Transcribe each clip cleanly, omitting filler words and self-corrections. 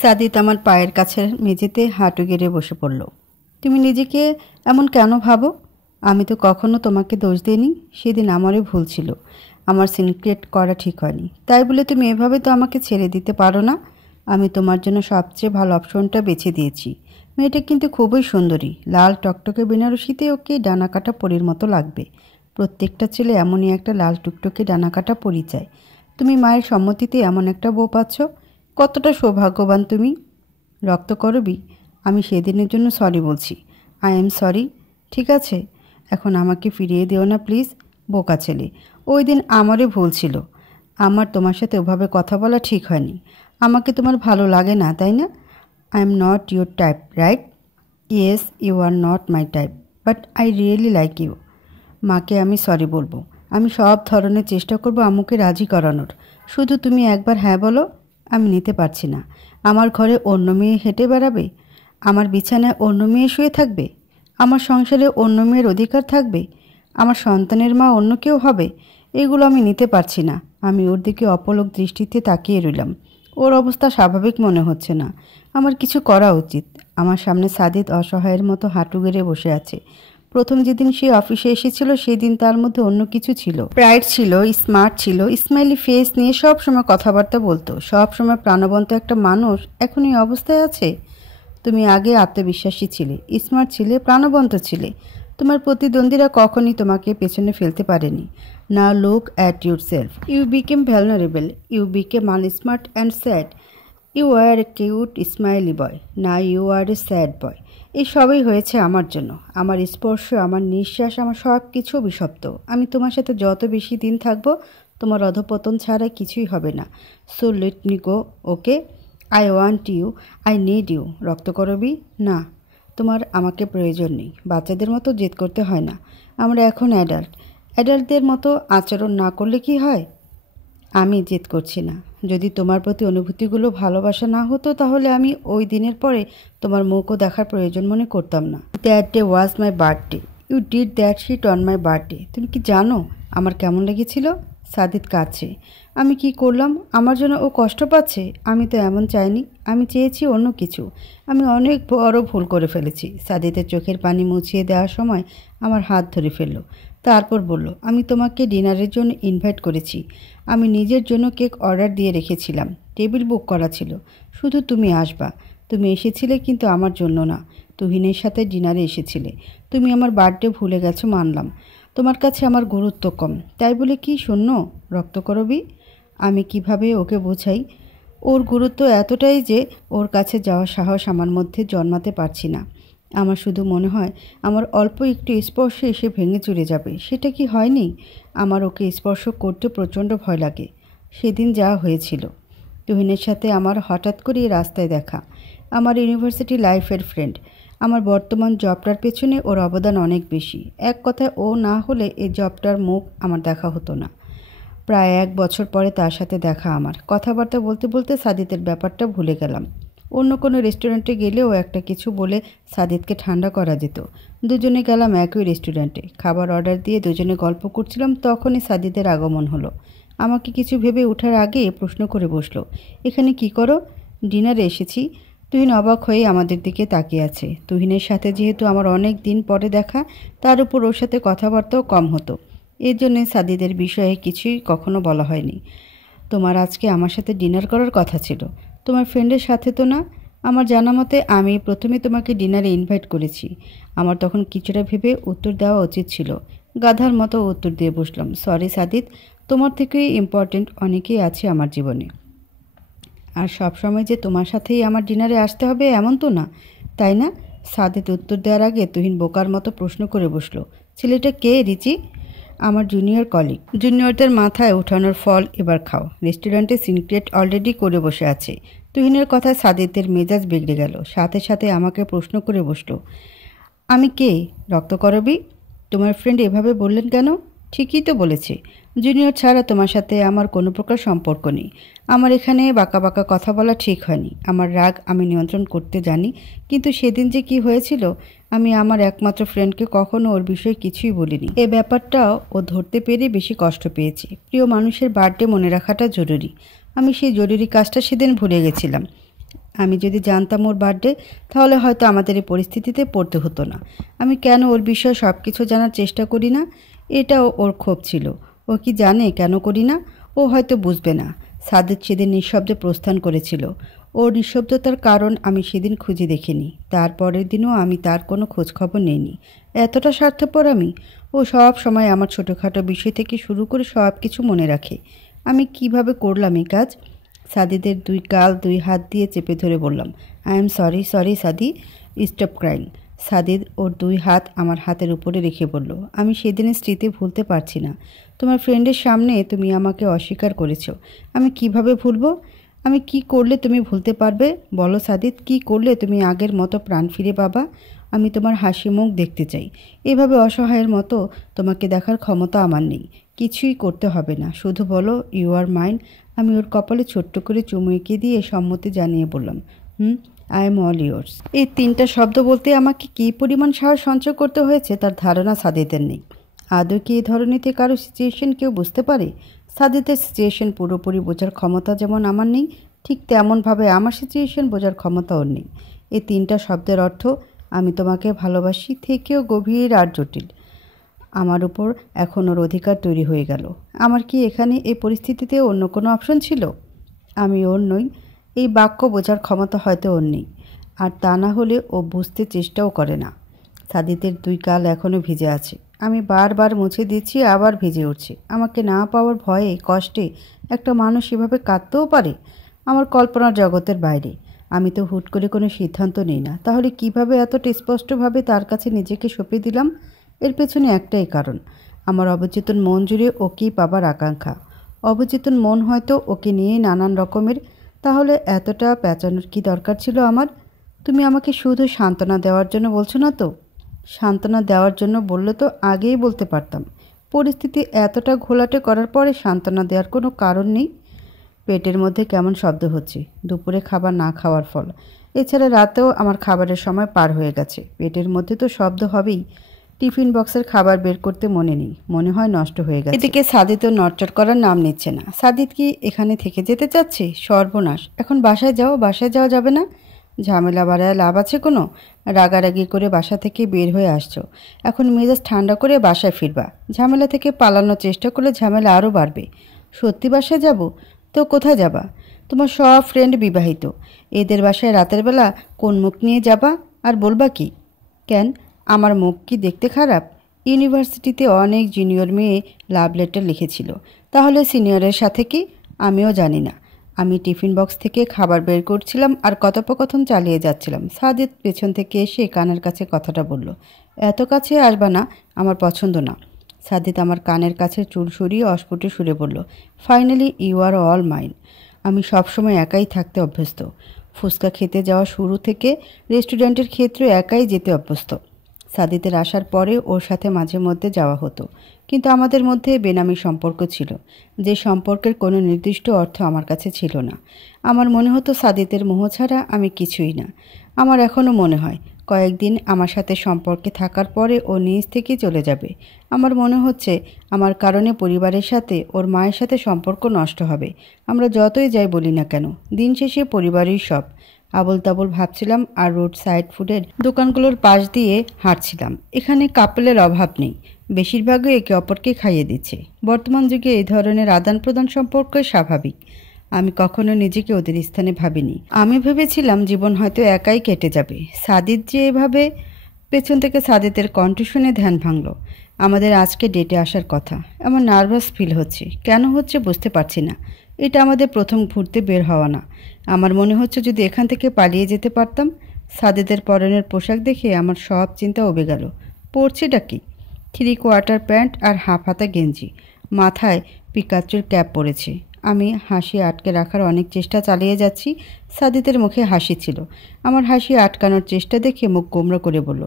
সাদিত আমার পায়ের কাছে মেঝেতে হাঁটু গেড়ে বসে পড়ল। তুমি নিজেকে এমন কেন ভাবো? আমি তো কখনো তোমাকে দোষ দিইনি। সেদিন আমারই ভুল ছিল। আমার সিনক্রেট করা ঠিক হয়নি, তাই বলে তুমি এভাবে তো আমাকে ছেড়ে দিতে পারো না। আমি তোমার জন্য সবচেয়ে ভালো অপশনটা বেছে দিয়েছি। মেয়েটা কিন্তু খুবই সুন্দরী, লাল টকটকে বেনারসিতে ওকে ডানাকাটা পরীর মতো লাগবে। প্রত্যেকটা ছেলে এমনই একটা লাল টুকটকে ডানাকাটা পরি চায়। তুমি মায়ের সম্মতিতে এমন একটা বউ পাচ্ছ, কতটা সৌভাগ্যবান তুমি। রক্তকরবী, আমি সেদিনের জন্য সরি বলছি। I am sorry. ঠিক আছে, এখন আমাকে ফিরিয়ে দিও না প্লিজ। বোকা ছেলে, ওই দিন আমারই ভুল ছিল। আমার তোমার সাথে ওভাবে কথা বলা ঠিক হয়নি। আমাকে তোমার ভালো লাগে না, তাই না? I am not your type, right? Yes, you are not my type, but I really like you. মাকে আমি সরি বলবো। আমি সব ধরনের চেষ্টা করব আম্মুকে রাজি করানোর। শুধু তুমি একবার হ্যাঁ বলো। আমি নিতে পারছি না। আমার ঘরে অন্য মেয়ে হেঁটে বেড়াবে, আমার বিছানায় অন্য মেয়ে শুয়ে থাকবে, আমার সংসারে অন্য মেয়ের অধিকার থাকবে, আমার সন্তানের মা অন্য কেউ হবে। এগুলো আমি নিতে পারছি না। আমি ওর দিকে অপলক দৃষ্টিতে তাকিয়ে রইলাম। ওর অবস্থা স্বাভাবিক মনে হচ্ছে না। আমার কিছু করা উচিত। আমার সামনে সাদিত অসহায়ের মতো হাঁটু গেড়ে বসে আছে। প্রথম যেদিন সে অফিসে এসেছিল সেদিন তার মধ্যে অন্য কিছু ছিল। প্রাইড ছিল, স্মার্ট ছিল, স্মাইলি ফেস নিয়ে সব সময় কথাবার্তা বলতো, সব সময় প্রাণবন্ত একটা মানুষ এখন এই অবস্থায় আছে। তুমি আগে আত্মবিশ্বাসী ছিলে, স্মার্ট ছিলে, প্রাণবন্ত ছিলে। তোমার প্রতিদ্বন্দ্বীরা কখনই তোমাকে পেছনে ফেলতে পারেনি। Now look at yourself. You became vulnerable, you became unsmart and sad. You are a cute smiley boy, না ইউ আর এ স্যাড বয়। এই সবই হয়েছে আমার জন্য। আমার স্পর্শ, আমার নিঃশ্বাস, আমার সব কিছু অভিশপ্ত। আমি তোমার সাথে যত বেশি দিন থাকবো, তোমার অধঃপতন ছাড়া কিছুই হবে না। So let me go, okay? I want you, I need you. Raktakarabi, না, তোমার আমাকে প্রয়োজন নেই। বাচ্চাদের মতো জেদ করতে হয় না। আমরা এখন অ্যাডাল্ট। অ্যাডাল্টদের মতো আচরণ না করলে কি হয়? আমি জেদ করছি না। যদি তোমার প্রতি অনুভূতিগুলো ভালোবাসা না হতো, তাহলে আমি ওই দিনের পরে তোমার মুখও দেখার প্রয়োজন মনে করতাম না। That day was my birthday. You did that shit on my birthday. তুমি কি জানো আমার কেমন লেগেছিল? সাদিত কাঁদছে। আমি কি করলাম? আমার জন্য ও কষ্ট পাচ্ছে? আমি তো এমন চাইনি। আমি চেয়েছি অন্য কিছু। আমি অনেক বড় ভুল করে ফেলেছি। সাদিতের চোখের পানি মুছিয়ে দেওয়ার সময় আমার হাত ধরে ফেলল। তারপর বলল, আমি তোমাকে ডিনারের জন্য ইনভাইট করেছি। আমি নিজের জন্য কেক অর্ডার দিয়ে রেখেছিলাম। টেবিল বুক করা ছিল। শুধু তুমি আসবা। তুমি এসেছিলে, কিন্তু আমার জন্য না। তুহিনের সাথে ডিনারে এসেছিলে। তুমি আমার বার্থডে ভুলে গেছো মানলাম। তোমার কাছে আমার গুরুত্ব কম, তাই বলে কি শূন্য? রক্তকরবী, আমি কিভাবে ওকে বোঝাই? ওর গুরুত্ব এতটাই যে ওর কাছে যাওয়ার সাহস আমার মধ্যে জন্মাতে পারছি না। আমার শুধু মনে হয় আমার অল্প একটু স্পর্শে এসে ভেঙে চুরে যাবে। সেটা কি হয়নি? আমার ওকে স্পর্শ করতে প্রচণ্ড ভয় লাগে। সেদিন যা হয়েছিল, তুহিনের সাথে আমার হঠাৎ করে রাস্তায় দেখা। আমার ইউনিভার্সিটি লাইফের ফ্রেন্ড। আমার বর্তমান জবটার পেছনে ওর অবদান অনেক বেশি। এক কথায় ও না হলে এই জবটার মুখ আমার দেখা হতো না। প্রায় 1 বছর পরে তার সাথে দেখা আমার। কথাবার্তা বলতে বলতে সাদিতের ব্যাপারটা ভুলে গেলাম। অন্য কোনো রেস্টুরেন্টে গেলেও একটা কিছু বলে সাদিতকে ঠান্ডা করা যেত। দুজনে গেলাম একই রেস্টুরেন্টে। খাবার অর্ডার দিয়ে দুজনে গল্প করছিলাম, তখনই সাদিতের আগমন হলো। আমাকে কিছু ভেবে ওঠার আগে প্রশ্ন করে বসলো, এখানে কি করো? ডিনারে এসেছি। তুহিন অবাক হয়ে আমাদের দিকে তাকিয়ে আছে। তুহিনের সাথে যেহেতু আমার অনেক দিন পরে দেখা, তার উপর ওর সাথে কথাবার্তাও কম হতো। এর জন্যে সাদিদের বিষয়ে কিছুই কখনো বলা হয়নি। তোমার আজকে আমার সাথে ডিনার করার কথা ছিল। তোমার ফ্রেন্ডের সাথে তো না? আমার জানা মতে আমি প্রথমে তোমাকে ডিনারে ইনভাইট করেছি। আমার তখন কিছুটা ভেবে উত্তর দেওয়া উচিত ছিল। গাধার মতো উত্তর দিয়ে বসলাম, সরি সাদিত, তোমার থেকে ইম্পর্টেন্ট অনেকেই আছে আমার জীবনে। আর সবসময় যে তোমার সাথেই আমার ডিনারে আসতে হবে এমন তো না, তাই না? সাদিত উত্তর দেওয়ার আগে তুহিন বোকার মতো প্রশ্ন করে বসলো, ছেলেটা কে রিচি? আমার জুনিয়র কলিগ। জুনিয়রদের মাথায় ওঠানোর ফল এবার খাও। রেস্টুরেন্টে সিনক্রেট অলরেডি করে বসে আছে। তুহিনের কথায় সাদিতের মেজাজ বিগড়ে গেল। সাথে সাথে আমাকে প্রশ্ন করে বসলো, আমি কে? রক্তকরবী, তোমার ফ্রেন্ড এভাবে বললেন কেন? ঠিকই তো বলেছে। জুনিয়র ছাড়া তোমার সাথে আমার কোনো প্রকার সম্পর্ক নেই। আমার এখানে বাঁকা বাঁকা কথা বলা ঠিক হয়নি। আমার রাগ আমি নিয়ন্ত্রণ করতে জানি, কিন্তু সেদিন যে কি হয়েছিল, আমি আমার একমাত্র ফ্রেন্ডকে কখনো ওর বিষয়ে কিছুই বলিনি। এ ব্যাপারটাও ও ধরতে পেরে বেশি কষ্ট পেয়েছে। প্রিয় মানুষের বার্থডে মনে রাখাটা জরুরি। আমি সেই জরুরি কাজটা সেদিন ভুলে গেছিলাম। আমি যদি জানতাম ওর বার্থডে তাহলে হয়তো আমাদের এই পরিস্থিতিতে পড়তে হতো না। আমি কেন ওর বিষয়ে সব কিছু জানার চেষ্টা করি না, এটাও ওর ক্ষোভ ছিল। ও কি জানে কেন করি না? ও হয়তো বুঝবে না। সাদিদ সেদিন নিঃশব্দে প্রস্থান করেছিল। ওর নিঃশব্দতার কারণ আমি সেদিন খুঁজে দেখিনি। তারপরের দিনও আমি তার কোনো খোঁজখবর নেইনি। এতটা স্বার্থপর আমি? ও সব সময় আমার ছোটোখাটো বিষয় থেকে শুরু করে সব কিছু মনে রাখে। আমি কিভাবে করলাম এই কাজ? সাদিদের দুই গাল দুই হাত দিয়ে চেপে ধরে বললাম, আই এম সরি সরি সাদি, স্টপ ক্রাইং। সাদিদ ওর দুই হাত আমার হাতের উপরে রেখে বলল, আমি সেদিনের স্মৃতি ভুলতে পারছি না। তোমার ফ্রেন্ডের সামনে তুমি আমাকে অস্বীকার করেছো। আমি কিভাবে ভুলবো? আমি কি করলে তুমি ভুলতে পারবে? বলো সাদিদ, কি করলে তুমি আগের মতো প্রাণ ফিরে পাবা? আমি তোমার হাসি মুখ দেখতে চাই। এভাবে অসহায়ের মতো তোমাকে দেখার ক্ষমতা আমার নেই। কিছুই করতে হবে না, শুধু বলো ইউ আর মাইন। আমি ওর কপালে ছোট্ট করে চুমু এঁকে দিয়ে সম্মতি জানিয়ে বললাম, আই এম অল ইয়োর্স। এই তিনটা শব্দ বলতে আমাকে কী পরিমাণ সাহস সঞ্চয় করতে হয়েছে তার ধারণা সাদিদের নেই। আদৌ কি এই ধরনেরতে কারো সিচুয়েশন কেউ বুঝতে পারে? সাদিদের সিচুয়েশন পুরোপুরি বোঝার ক্ষমতা যেমন আমার নেই, ঠিক তেমনভাবে আমার সিচুয়েশন বোঝার ক্ষমতা ওর নেই। এই তিনটা শব্দের অর্থ আমি তোমাকে ভালোবাসি থেকেও গভীর আর জটিল। আমার উপর এখন ওর অধিকার তৈরি হয়ে গেল। আমার কি এখানে এই পরিস্থিতিতে অন্য কোনো অপশন ছিল? আমি ওর নই, এই বাক্য বোঝার ক্ষমতা হয়তো ওর নেই। আর তা না হলে ও বুঝতে চেষ্টাও করে না। সাদিদের দুই গাল এখনও ভিজে আছে। আমি বারবার মুছে দিচ্ছি, আবার ভিজে উঠছে। আমাকে না পাওয়ার ভয়ে কষ্টে একটা মানুষ এভাবে কাঁদতেও পারে? আমার কল্পনার জগতের বাইরে। আমি তো হুট করে কোনো সিদ্ধান্ত নিই না। তাহলে কিভাবে এতটা স্পষ্টভাবে তার কাছে নিজেকে সঁপে দিলাম? এর পেছনে একটাই কারণ, আমার অবচেতন মন জুড়ে ওকেই পাবার আকাঙ্ক্ষা। অবচেতন মন হয়তো ওকে নিয়ে নানান রকমের। তাহলে এতটা পেঁচানোর কি দরকার ছিল আমার? তুমি আমাকে শুধু সান্ত্বনা দেওয়ার জন্য বলছো না তো? সান্ত্বনা দেওয়ার জন্য বললে তো আগেই বলতে পারতাম। পরিস্থিতি এতটা ঘোলাটে করার পরে সান্ত্বনা দেওয়ার কোনো কারণ নেই। পেটের মধ্যে কেমন শব্দ হচ্ছে, দুপুরে খাবার না খাওয়ার ফল। এছাড়া রাতেও আমার খাবারের সময় পার হয়ে গেছে। পেটের মধ্যে তো শব্দ হবেই। টিফিন বক্সের খাবার বের করতে মনে নেই, মনে হয় নষ্ট হয়ে গেছে। এদিকে সাদিদ তো নড়চড় করার নাম নিচ্ছে না। সাদিদ কি এখানে থেকে যেতে চাচ্ছে? সর্বনাশ! এখন বাসায় যাও। বাসায় যাওয়া যাবে না। ঝামেলা বাড়ায় লাভ আছে কোনো? রাগারাগি করে বাসা থেকে বের হয়ে আসছো, এখন মেজাজ ঠান্ডা করে বাসায় ফিরবা। ঝামেলা থেকে পালানোর চেষ্টা করলে ঝামেলা আরও বাড়বে। সত্যি বাসায় যাব? তো কোথায় যাবা? তোমার সব ফ্রেন্ড বিবাহিত, এদের বাসায় রাতের বেলা কোন মুখ নিয়ে যাবা? আর বলবা কি? কেন, আমার মুখ কি দেখতে খারাপ? ইউনিভার্সিটিতে অনেক জুনিয়র মেয়ে লাভ লেটার লিখেছিল, তাহলে সিনিয়রের সাথে কি? আমিও জানি না। আমি টিফিন বক্স থেকে খাবার বের করছিলাম আর কথোপকথন চালিয়ে যাচ্ছিলাম। সাদিদ পেছন থেকে এসে কানের কাছে কথাটা বলল, এত কাছে আসবা না, আমার পছন্দ না। সাদিদ আমার কানের কাছে চুল সরিয়ে অস্ফুটে সুরে বলল, finally you are all mine. আমি সবসময় একাই থাকতে অভ্যস্ত। ফুচকা খেতে যাওয়া শুরু থেকে রেস্টুরেন্টের ক্ষেত্রে একাই যেতে অভ্যস্ত। সাদিদের আসার পরে ওর সাথে মাঝে মধ্যে যাওয়া হতো, কিন্তু আমাদের মধ্যে বেনামি সম্পর্ক ছিল, যে সম্পর্কের কোনো নির্দিষ্ট অর্থ আমার কাছে ছিল না। আমার মনে হতো সাদিদের মোহ ছাড়া আমি কিছুই না। আমার এখনও মনে হয় কয়েকদিন আমার সাথে সম্পর্কে থাকার পরে ও নিজ থেকেই চলে যাবে। আমার মনে হচ্ছে আমার কারণে পরিবারের সাথে ওর মায়ের সাথে সম্পর্ক নষ্ট হবে। আমরা যতই যাই বলি না কেন, দিন শেষে পরিবারই সব। আবল তাবল ভাবছিলাম আর রোড সাইড ফুডের দোকানগুলোর পাশ দিয়ে হাঁটছিলাম। এখানে কাপলের অভাব নেই, বেশিরভাগই একে অপরকে খাইয়ে দিচ্ছে। বর্তমান যুগে এই ধরনের আদান প্রদান সম্পর্ক স্বাভাবিক। আমি কখনো নিজেকে ওদের স্থানে ভাবিনি। আমি ভেবেছিলাম জীবন হয়তো একাই কেটে যাবে। সাদিদ যে এভাবে। পেছন থেকে সাদিদের কণ্ঠ শুনে ধ্যান ভাঙল। আমাদের আজকে ডেটে আসার কথা। আমার নার্ভাস ফিল হচ্ছে, কেন হচ্ছে বুঝতে পারছি না। এটা আমাদের প্রথম ঘুরতে বের হওয়া না। আমার মনে হচ্ছে যদি এখান থেকে পালিয়ে যেতে পারতাম। সাদিদের পরনের পোশাক দেখে আমার সব চিন্তা উবে গেল। পরছেটা কি? 3/4 প্যান্ট আর হাফ হাতা গেঞ্জি, মাথায় পিকাচুর ক্যাপ পরেছে। আমি হাসি আটকে রাখার অনেক চেষ্টা চালিয়ে যাচ্ছি। সাদিদের মুখে হাসি ছিল। আমার হাসি আটকানোর চেষ্টা দেখে মুখ গোমড়ো করে বলল,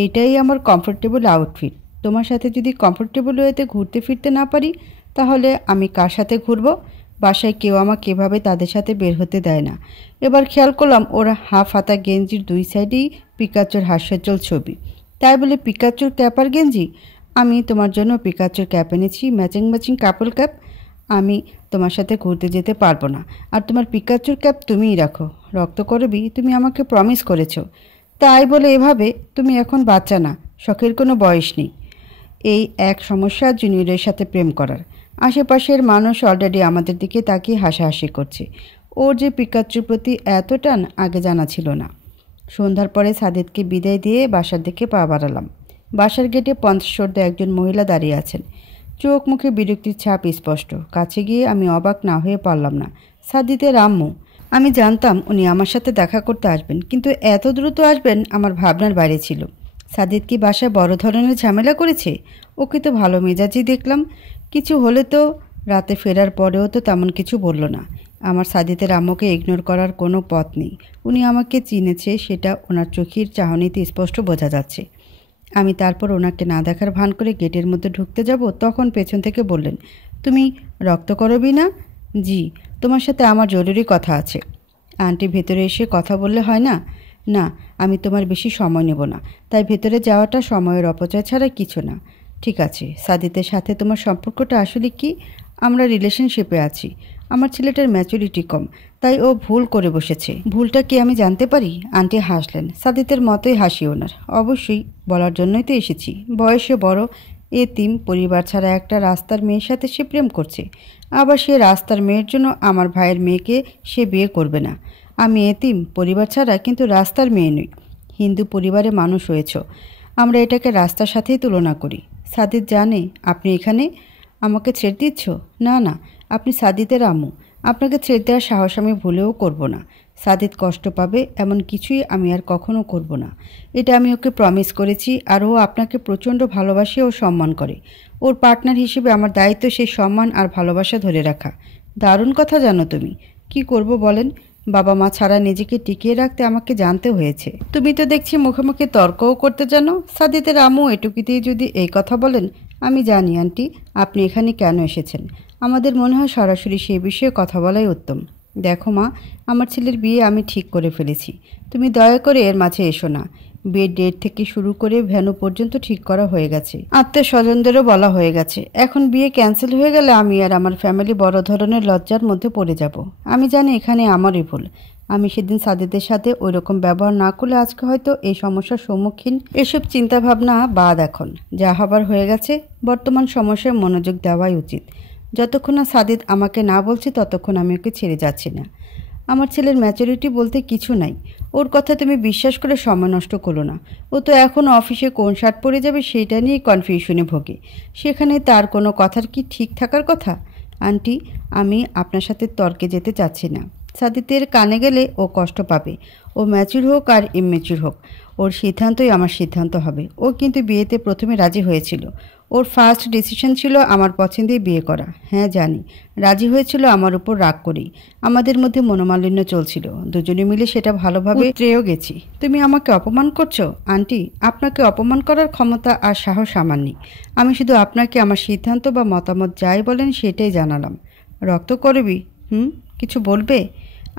এইটাই আমার কমফোর্টেবল আউটফিট। তোমার সাথে যদি কমফোর্টেবল ওয়েতে ঘুরতে ফিরতে না পারি, তাহলে আমি কার সাথে ঘুরবো? বাসায় কেউ আমাকে এভাবে তাদের সাথে বের হতে দেয় না। এবার খেয়াল করলাম ওরা হাফ হাতা গেঞ্জির দুই সাইডেই পিকাচুর হাস্যোজ্জ্বল ছবি। তাই বলে পিকাচুর ক্যাপ আর গেঞ্জি? আমি তোমার জন্য পিকাচুর ক্যাপ এনেছি, ম্যাচিং ম্যাচিং কাপল ক্যাপ। আমি তোমার সাথে ঘুরতে যেতে পারবো না। আর তোমার পিকাচুর ক্যাপ তুমিই রাখো। রক্তকরবী, তুমি আমাকে প্রমিস করেছো। তাই বলে এভাবে? তুমি এখন বাচ্চা না, শখের কোনো বয়স নেই। এই এক সমস্যা জুনিয়রের সাথে প্রেম করার। আশেপাশের মানুষ অলরেডি আমাদের দিকে তাকিয়ে হাসাহাসি করছে। ওর যে পিকাচুর প্রতি এত টান আগে জানা ছিল না। সন্ধ্যার পরে সাদিদকে বিদায় দিয়ে বাসার দিকে পা বাড়ালাম। বাসার গেটে পঞ্চাশোর্ধ্ব একজন মহিলা দাঁড়িয়ে আছেন। চোখ মুখে বিরক্তির ছাপ স্পষ্ট। কাছে গিয়ে আমি অবাক না হয়ে পারলাম না। সাদিদের আম্মু। আমি জানতাম উনি আমার সাথে দেখা করতে আসবেন, কিন্তু এত দ্রুত আসবেন আমার ভাবনার বাইরে ছিল। সাদিদ কি বাসায় বড় ধরনের ঝামেলা করেছে? ওকে তো ভালো মেজাজই দেখলাম। কিছু হলে তো রাতে ফেরার পরেও তো তেমন কিছু বলল না। আমার সাদিদের আম্মুকে ইগনোর করার কোনো পথ নেই। উনি আমাকে চিনেছে, সেটা ওনার চোখের চাহনিতে স্পষ্ট বোঝা যাচ্ছে। আমি তারপর ওনাকে না দেখার ভান করে গেটের মধ্যে ঢুকতে যাব, তখন পেছন থেকে বললেন, তুমি রক্তকরবী না? জি। তোমার সাথে আমার জরুরি কথা আছে। আন্টি, ভেতরে এসে কথা বললে হয় না? না, আমি তোমার বেশি সময় নেব না। তাই ভেতরে যাওয়াটা সময়ের অপচয় ছাড়া কিছু না। ঠিক আছে, সাদিতের সাথে তোমার সম্পর্কটা আসলে কি? আমরা রিলেশনশিপে আছি। আমার ছেলেটার ম্যাচুরিটি কম, তাই ও ভুল করে বসেছে। ভুলটা কি আমি জানতে পারি? আন্টি হাসলেন। সাদিতের মতোই হাসি ওনার। অবশ্যই, বলার জন্যই তো এসেছি। বয়সে বড়, এতিম, পরিবার ছাড়া একটা রাস্তার মেয়ের সাথে সে প্রেম করছে। আবার সে রাস্তার মেয়ের জন্য আমার ভাইয়ের মেয়েকে সে বিয়ে করবে না। আমি এতিম, পরিবার ছাড়া, কিন্তু রাস্তার মেয়ে নই। হিন্দু পরিবারে মানুষ হয়েছ। আমরা এটাকে রাস্তার সাথেই তুলনা করি। সাদিদ জানে আপনি এখানে। আমাকে ছেড়ে দিচ্ছ? না না, আপনি সাদিদের আম্মু। আপনাকে ছেড়ে দেওয়ার সাহস আমি ভুলেও করব না। সাদিদ কষ্ট পাবে এমন কিছুই আমি আর কখনো করব না। এটা আমি ওকে প্রমিস করেছি। আর ও আপনাকে প্রচণ্ড ভালোবাসে ও সম্মান করে। ওর পার্টনার হিসেবে আমার দায়িত্ব সেই সম্মান আর ভালোবাসা ধরে রাখা। দারুণ কথা জানো তুমি। কি করব বলেন? বাবা মা ছাড়া নিজেকে টিকিয়ে রাখতে আমাকে জানতে হয়েছে। তুমি তো দেখছি মুখে মুখে তর্কও করতে জানো। সাদিদের আম্মু এটুকুতেই যদি এই কথা বলেন। আমি জানি আন্টি আপনি এখানে কেন এসেছেন। আমাদের মনে হয় সরাসরি সেই বিষয়ে কথা বলাই উত্তম। দেখো মা, আমার ছেলের বিয়ে আমি ঠিক করে ফেলেছি। তুমি দয়া করে এর মাঝে এসো না। বিয়ের ডেট থেকে শুরু করে ভেন্যু পর্যন্ত ঠিক করা হয়ে গেছে। আত্মীয় স্বজনদেরও বলা হয়ে গেছে। এখন বিয়ে ক্যান্সেল হয়ে গেলে আমি আর আমার ফ্যামিলি বড় ধরনের লজ্জার মধ্যে পড়ে যাব। আমি জানি এখানে আমারই ভুল। আমি সেদিন সাদিদের সাথে ওই রকম ব্যবহার না করলে আজকে হয়তো এই সমস্যার সম্মুখীন। এসব চিন্তাভাবনা বাদ, এখন যা হবার হয়ে গেছে। বর্তমান সমস্যায় মনোযোগ দেওয়াই উচিত। যতক্ষণ না সাদিদ আমাকে না বলছে ততক্ষণ আমি ওকে ছেড়ে যাচ্ছি না। আমার ছেলের ম্যাচুরিটি বলতে কিছু নাই। ওর কথা তুমি বিশ্বাস করে সময় নষ্ট করো না। ও তো এখনও অফিসে কোন শার্ট পরে যাবে সেইটা নিয়ে কনফিউশনে ভোগে। সেখানে তার কোনো কথার কি ঠিক থাকার কথা? আন্টি, আমি আপনার সাথে তর্কে যেতে চাচ্ছি না। সাদিতের কানে গেলে ও কষ্ট পাবে। ও ম্যাচুর হোক আর ইম্যাচুর হোক, ওর সিদ্ধান্তই আমার সিদ্ধান্ত হবে। ও কিন্তু বিয়েতে প্রথমে রাজি হয়েছিল। ওর ফার্স্ট ডিসিশন ছিল আমার পছন্দেই বিয়ে করা। হ্যাঁ জানি, রাজি হয়েছিল আমার উপর রাগ করেই। আমাদের মধ্যে মনোমালিন্য চলছিল। দুজনে মিলে সেটা ভালোভাবে উতরেও গেছি। তুমি আমাকে অপমান করছো? আন্টি, আপনাকে অপমান করার ক্ষমতা আর সাহস আমার নেই। আমি শুধু আপনাকে আমার সিদ্ধান্ত বা মতামত যাই বলেন সেটাই জানালাম। রক্ত করবি? কিছু বলবে?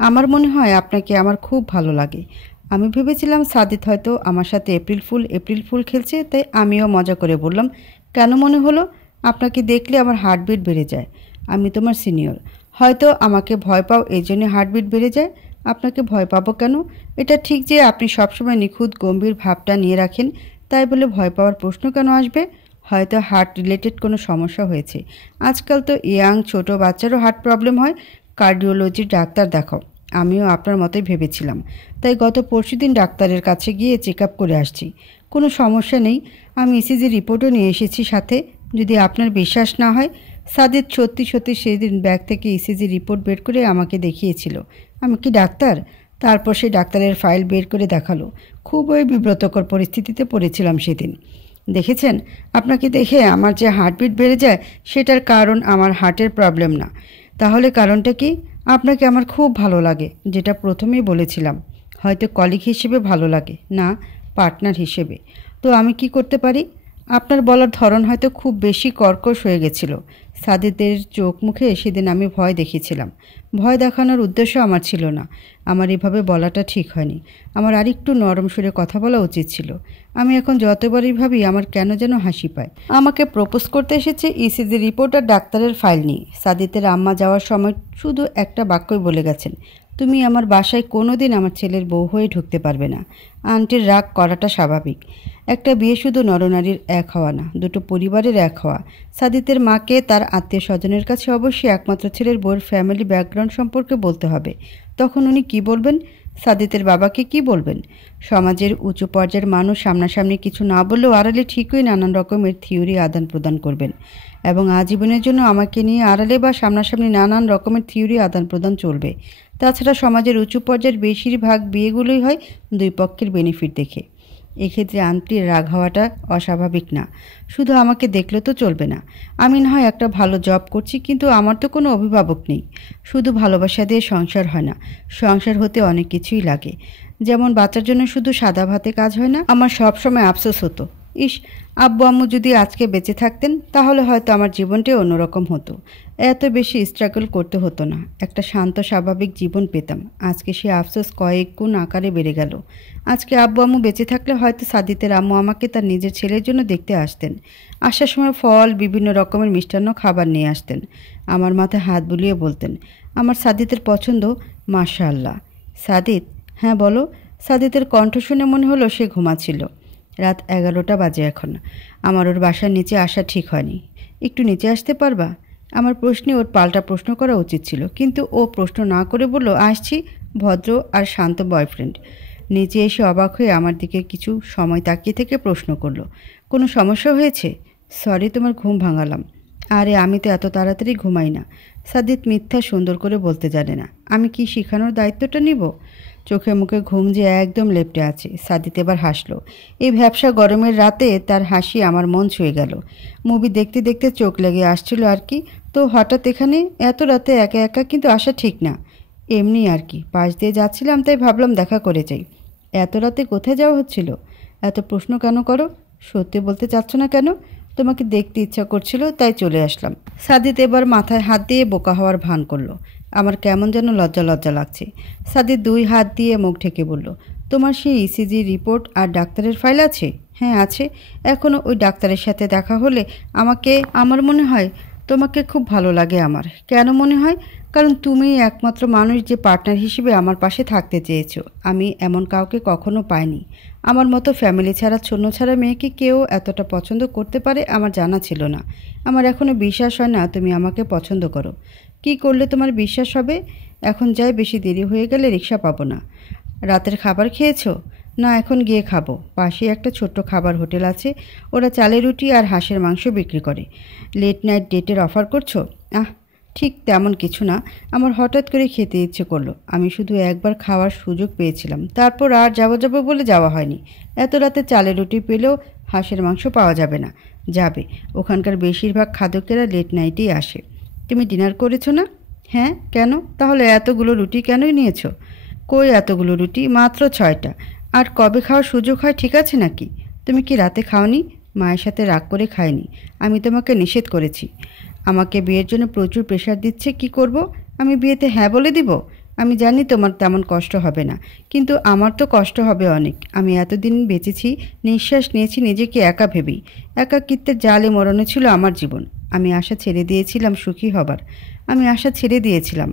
আমার মনে হয় আপনাকে আমার খুব ভালো লাগে। আমি ভেবেছিলাম সাদিত হয়তো আমার সাথে এপ্রিল ফুল খেলছে, তাই আমিও মজা করে বললাম, কেন মনে হলো? আপনাকে দেখলে আমার হার্টবিট বেড়ে যায়। আমি তোমার সিনিয়র, হয়তো আমাকে ভয় পাও, এই জন্য হার্টবিট বেড়ে যায়। আপনাকে ভয় পাবো কেন? এটা ঠিক যে আপনি সবসময় নিখুঁত গম্ভীর ভাবটা নিয়ে রাখেন, তাই বলে ভয় পাওয়ার প্রশ্ন কেন আসবে? হয়তো হার্ট রিলেটেড কোনো সমস্যা হয়েছে। আজকাল তো ইয়াং ছোট বাচ্চারও হার্ট প্রবলেম হয়। কার্ডিওলজির ডাক্তার দেখাও। আমিও আপনার মতোই ভেবেছিলাম, তাই গত পরশুদিন ডাক্তারের কাছে গিয়ে চেক আপ করে আসছি। কোনো সমস্যা নেই। আমি ইসিজি রিপোর্টও নিয়ে এসেছি সাথে, যদি আপনার বিশ্বাস না হয়। সাদিদ সত্যি সত্যি সেদিন ব্যাগ থেকে ইসিজি রিপোর্ট বের করে আমাকে দেখিয়েছিল। আমি কি ডাক্তার? তারপর সে ডাক্তারের ফাইল বের করে দেখালো। খুবই বিব্রতকর পরিস্থিতিতে পড়েছিলাম সেদিন। দেখেছেন, আপনাকে দেখে আমার যে হার্টবিট বেড়ে যায় সেটার কারণ আমার হার্টের প্রবলেম না। তাহলে কারণটা কি? আপনাকে আমার খুব ভালো লাগে, যেটা প্রথমেই বলেছিলাম। হয়তো কলিগ হিসেবে ভালো লাগে না, পার্টনার হিসেবে। তো আমি কি করতে পারি? আপনার বলার ধরন হয়তো খুব বেশি কর্কশ হয়ে গেছিল। সাদিদের চোখ মুখে সেদিন আমি ভয় দেখিয়েছিলাম। ভয় দেখানোর উদ্দেশ্য আমার ছিল না। আমার এভাবে বলাটা ঠিক হয়নি। আমার আরেকটু নরম সুরে কথা বলা উচিত ছিল। আমি এখন যতবারই ভাবি আমার কেন যেন হাসি পায়। আমাকে প্রপোজ করতে এসেছে ইসিজি রিপোর্ট আর ডাক্তারের ফাইল নিয়ে। সাদিতের আম্মা যাওয়ার সময় শুধু একটা বাক্যই বলে গেছেন, তুমি আমার বাসায় কোনোদিন আমার ছেলের বউ হয়ে ঢুকতে পারবে না। আন্টির রাগ করাটা স্বাভাবিক। একটা বিয়ে শুধু নরনারীর এক হওয়া না, দুটো পরিবারের এক হওয়া। সাদিতের মাকে তার আত্মীয় স্বজনের কাছে অবশ্যই একমাত্র ছেলের বউয়ের ফ্যামিলি ব্যাকগ্রাউন্ড সম্পর্কে বলতে হবে। তখন উনি কি বলবেন? সাদিতের বাবাকে কি বলবেন? সমাজের উঁচু পর্যায়ের মানুষ সামনাসামনি কিছু না বললেও আড়ালে ঠিকই নানান রকমের থিওরি আদান প্রদান করবেন, এবং আজীবনের জন্য আমাকে নিয়ে আড়ালে বা সামনাসামনি নানান রকমের থিওরি আদান প্রদান চলবে। তাছাড়া সমাজের উঁচু পর্যায়ের বেশিরভাগ বিয়েগুলোই হয় দুই পক্ষের বেনিফিট দেখে। এক্ষেত্রে আন্টির রাগ হওয়াটা অস্বাভাবিক না। শুধু আমাকে দেখলে তো চলবে না। আমি না হয় একটা ভালো জব করছি, কিন্তু আমার তো কোনো অভিভাবক নেই। শুধু ভালোবাসা দিয়ে সংসার হয় না, সংসার হতে অনেক কিছুই লাগে। যেমন বাচ্চার জন্য শুধু সাদা ভাতে কাজ হয় না। আমার সব সময় আফসোস হতো, ইস, আব্বু আম্মু যদি আজকে বেঁচে থাকতেন তাহলে হয়তো আমার জীবনটাই অন্যরকম হতো। এত বেশি স্ট্রাগল করতে হতো না, একটা শান্ত স্বাভাবিক জীবন পেতাম। আজকে সে আফসোস কয়েক গুণ আকারে বেড়ে গেল। আজকে আব্বু আম্মু বেঁচে থাকলে হয়তো সাদিতের আম্মু আমাকে তার নিজের ছেলের জন্য দেখতে আসতেন। আসার সময় ফল, বিভিন্ন রকমের মিষ্টান্ন খাবার নিয়ে আসতেন। আমার মাথায় হাত বুলিয়ে বলতেন, আমার সাদিতের পছন্দ, মাশাআল্লাহ। সাদিত? হ্যাঁ বলো। সাদিতের কণ্ঠ শুনে মনে হলো সে ঘুমাচ্ছিল। রাত 11টা বাজে এখন। আমার ওর বাসার নিচে আসা ঠিক হয়নি। একটু নিচে আসতে পারবা? আমার প্রশ্নে ওর পাল্টা প্রশ্ন করা উচিত ছিল, কিন্তু ও প্রশ্ন না করে বলল, আসছি। ভদ্র আর শান্ত বয়ফ্রেন্ড। নিচে এসে অবাক হয়ে আমার দিকে কিছু সময় তাকিয়ে থেকে প্রশ্ন করলো, কোনো সমস্যা হয়েছে? সরি তোমার ঘুম ভাঙালাম। আরে আমি তো এত তাড়াতাড়ি ঘুমাই না। সাদিত মিথ্যা সুন্দর করে বলতে জানে না। আমি কি শেখানোর দায়িত্বটা নিব? চোখে মুখে ঘুম যে একদম লেপ্টে আছে। সাদিত এবার হাসলো। এই ভ্যাপসা গরমের রাতে তার হাসি আমার মন ছুঁয়ে গেল। মুভি দেখতে দেখতে চোখ লেগে আসছিল আর কি। তো হঠাৎ এখানে এত রাতে একা একা? কিন্তু আসা ঠিক না। এমনি আর কি, পাশ দিয়ে যাচ্ছিলাম তাই ভাবলাম দেখা করে যাই। এত রাতে কোথায় যাওয়া হচ্ছিল? এত প্রশ্ন কেন করো? সত্যি বলতে চাচ্ছ না কেন? তোমাকে দেখতে ইচ্ছা করছিল তাই চলে আসলাম। সাদিত এবার মাথায় হাত দিয়ে বোকা হওয়ার ভান করলো। আমার কেমন যেন লজ্জা লজ্জা লাগছে। সাদিত 2 হাত দিয়ে মুখ ঢেকে বলল, তোমার সেই ইসিজি রিপোর্ট আর ডাক্তারের ফাইল আছে? হ্যাঁ আছে। এখনও ওই ডাক্তারের সাথে দেখা হলে আমার মনে হয় তোমাকে খুব ভালো লাগে। আমার কেন মনে হয়? কারণ তুমিই একমাত্র মানুষ যে পার্টনার হিসেবে আমার পাশে থাকতে চেয়েছো। আমি এমন কাউকে কখনো পাইনি। আমার মতো ফ্যামিলি ছাড়া, ছন্ন ছাড়া মেয়েকে কেউ এতটা পছন্দ করতে পারে আমার জানা ছিল না। আমার এখনও বিশ্বাস হয় না তুমি আমাকে পছন্দ করো। কি করলে তোমার বিশ্বাস হবে? এখন যাই, বেশি দেরি হয়ে গেলে রিক্সা পাবো না। রাতের খাবার খেয়েছো? না, এখন গিয়ে খাবো। পাশে একটা ছোট্ট খাবার হোটেল আছে, ওরা চালের রুটি আর হাঁসের মাংস বিক্রি করে। লেট নাইট ডেটের অফার করছো? ঠিক তেমন কিছু না। আমার হঠাৎ করে খেতে ইচ্ছে করলো। আমি শুধু একবার খাওয়ার সুযোগ পেয়েছিলাম, তারপর আর যাবো বলে যাওয়া হয়নি। এত রাতে চালের রুটি পেলেও হাঁসের মাংস পাওয়া যাবে না? যাবে। ওখানকার বেশিরভাগ খাদকেরা লেট নাইটেই আসে। তুমি ডিনার করেছো না? হ্যাঁ। কেন? তাহলে এতগুলো রুটি কেনই নিয়েছো? কই এতগুলো রুটি? মাত্র 6টা। আর কবে খাওয়ার সুযোগ হয় ঠিক আছে নাকি? তুমি কি রাতে খাওনি? মায়ের সাথে রাগ করে খাইনি। আমি তোমাকে নিষেধ করেছি। আমাকে বিয়ের জন্য প্রচুর প্রেশার দিচ্ছে, কি করব? আমি বিয়েতে হ্যাঁ বলে দিব? আমি জানি তোমার তেমন কষ্ট হবে না, কিন্তু আমার তো কষ্ট হবে অনেক। আমি এতদিন বেঁচেছি, নিঃশ্বাস নিয়েছি নিজেকে একা ভেবেই। একাকিত্বের জালে মরণে ছিল আমার জীবন। আমি আশা ছেড়ে দিয়েছিলাম সুখী হবার। আমি আশা ছেড়ে দিয়েছিলাম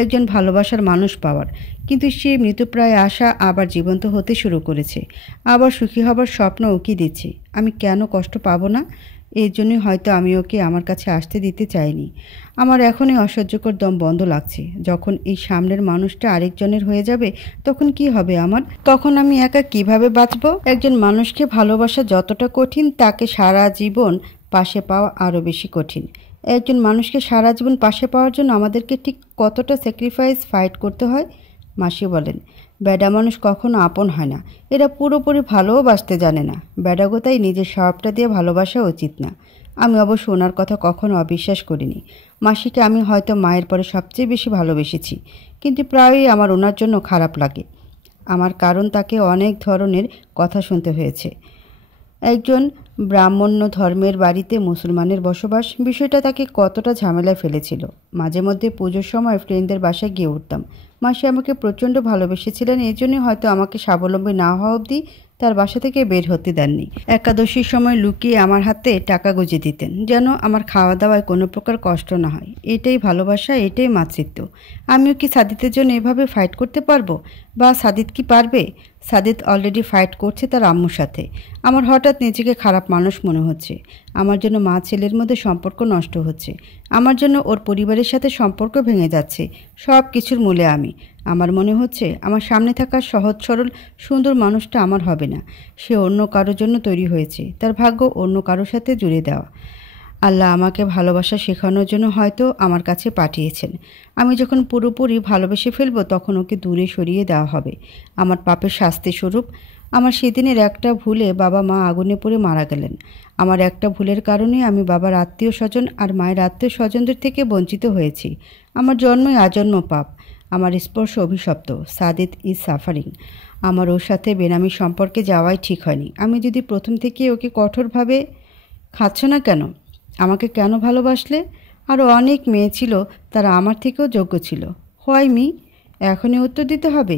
একজন ভালোবাসার মানুষ পাওয়ার। কিন্তু সেই মৃতপ্রায় আশা আবার জীবন্ত হতে শুরু করেছে। আবার সুখী হবার স্বপ্ন উকি দিচ্ছে। আমি কেন কষ্ট পাবো না? এর জন্যই হয়তো আমি ওকে আমার কাছে আসতে দিতে চাইনি। আমার এখনই অসহ্যকর দম বন্ধ লাগছে। যখন এই সামনের মানুষটা আরেকজনের হয়ে যাবে তখন কি হবে আমার? তখন আমি একা কিভাবে বাঁচব? একজন মানুষকে ভালোবাসা যতটা কঠিন, তাকে সারা জীবন পাশে পাওয়া আরও বেশি কঠিন। একজন মানুষকে সারা জীবন পাশে পাওয়ার জন্য আমাদেরকে ঠিক কতটা স্যাক্রিফাইস, ফাইট করতে হয়? মাসি বলেন, বেডা মানুষ কখনো আপন হয় না। এরা পুরোপুরি ভালোবাসতে জানে না। বেডাগোতাই নিজের স্বভাবটা দিয়ে ভালোবাসা উচিত না। আমি অবশ্য ওনার কথা কখনো অবিশ্বাস করিনি। মাসিকে আমি হয়তো মায়ের পরে সবচেয়ে বেশি ভালোবেসেছি, কিন্তু প্রায়ই আমার ওনার জন্য খারাপ লাগে। আমার কারণ তাকে অনেক ধরনের কথা শুনতে হয়েছে। একজন ব্রাহ্মণ্য ধর্মের বাড়িতে মুসলমানের বসবাস বিষয়টা তাকে কতটা ঝামেলায় ফেলেছিল। মাঝে মধ্যে পুজোর সময় ফ্রেন্ডদের বাসায় গিয়ে উঠতাম। মাসি আমাকে প্রচণ্ড ভালোবেসেছিলেন, এই জন্যই হয়তো আমাকে স্বাবলম্বী না হওয়া অবধি তার বাসা থেকে বের হতে দেননি। একাদশীর সময় লুকিয়ে আমার হাতে টাকা গুঁজে দিতেন, যেন আমার খাওয়া দাওয়ায় কোনো প্রকার কষ্ট না হয়। এটাই ভালোবাসা, এটাই মাতৃত্ব। আমিও কি সাদিতের জন্য এভাবে ফাইট করতে পারবো? বা সাদিত কি পারবে? সাদিত অলরেডি ফাইট করছে তার আম্মুর সাথে। আমার হঠাৎ নিজেকে খারাপ মানুষ মনে হচ্ছে। আমার জন্য মা ছেলের মধ্যে সম্পর্ক নষ্ট হচ্ছে। আমার জন্য ওর পরিবারের সাথে সম্পর্ক ভেঙে যাচ্ছে। সব কিছুর মূলে আমি। আমার মনে হচ্ছে আমার সামনে থাকা সহজ সরল সুন্দর মানুষটা আমার হবে না। সে অন্য কারোর জন্য তৈরি হয়েছে, তার ভাগ্য অন্য কারোর সাথে জুড়ে দেওয়া। আল্লাহ আমাকে ভালোবাসা শেখানোর জন্য হয়তো আমার কাছে পাঠিয়েছেন। আমি যখন পুরোপুরি ভালোবেসে ফেলবো তখন ওকে দূরে সরিয়ে দেওয়া হবে। আমার পাপের শাস্তি স্বরূপ। আমার সেদিনের একটা ভুলে বাবা মা আগুনে পড়ে মারা গেলেন। আমার একটা ভুলের কারণে আমি বাবার আত্মীয় স্বজন আর মায়ের আত্মীয় স্বজনদের থেকে বঞ্চিত হয়েছি। আমার জন্মই আজন্ম পাপ। আমার স্পর্শ অভিশপ্ত। Sadit is suffering. আমার ওর সাথে বেনামি সম্পর্কে যাওয়াই ঠিক হয়নি। আমি যদি প্রথম থেকে ওকে কঠোরভাবে খাচ্ছ না কেন? আমাকে কেন ভালোবাসলে? আরও অনেক মেয়ে ছিল, তারা আমার থেকেও যোগ্য ছিল। Why me? এখনই উত্তর দিতে হবে?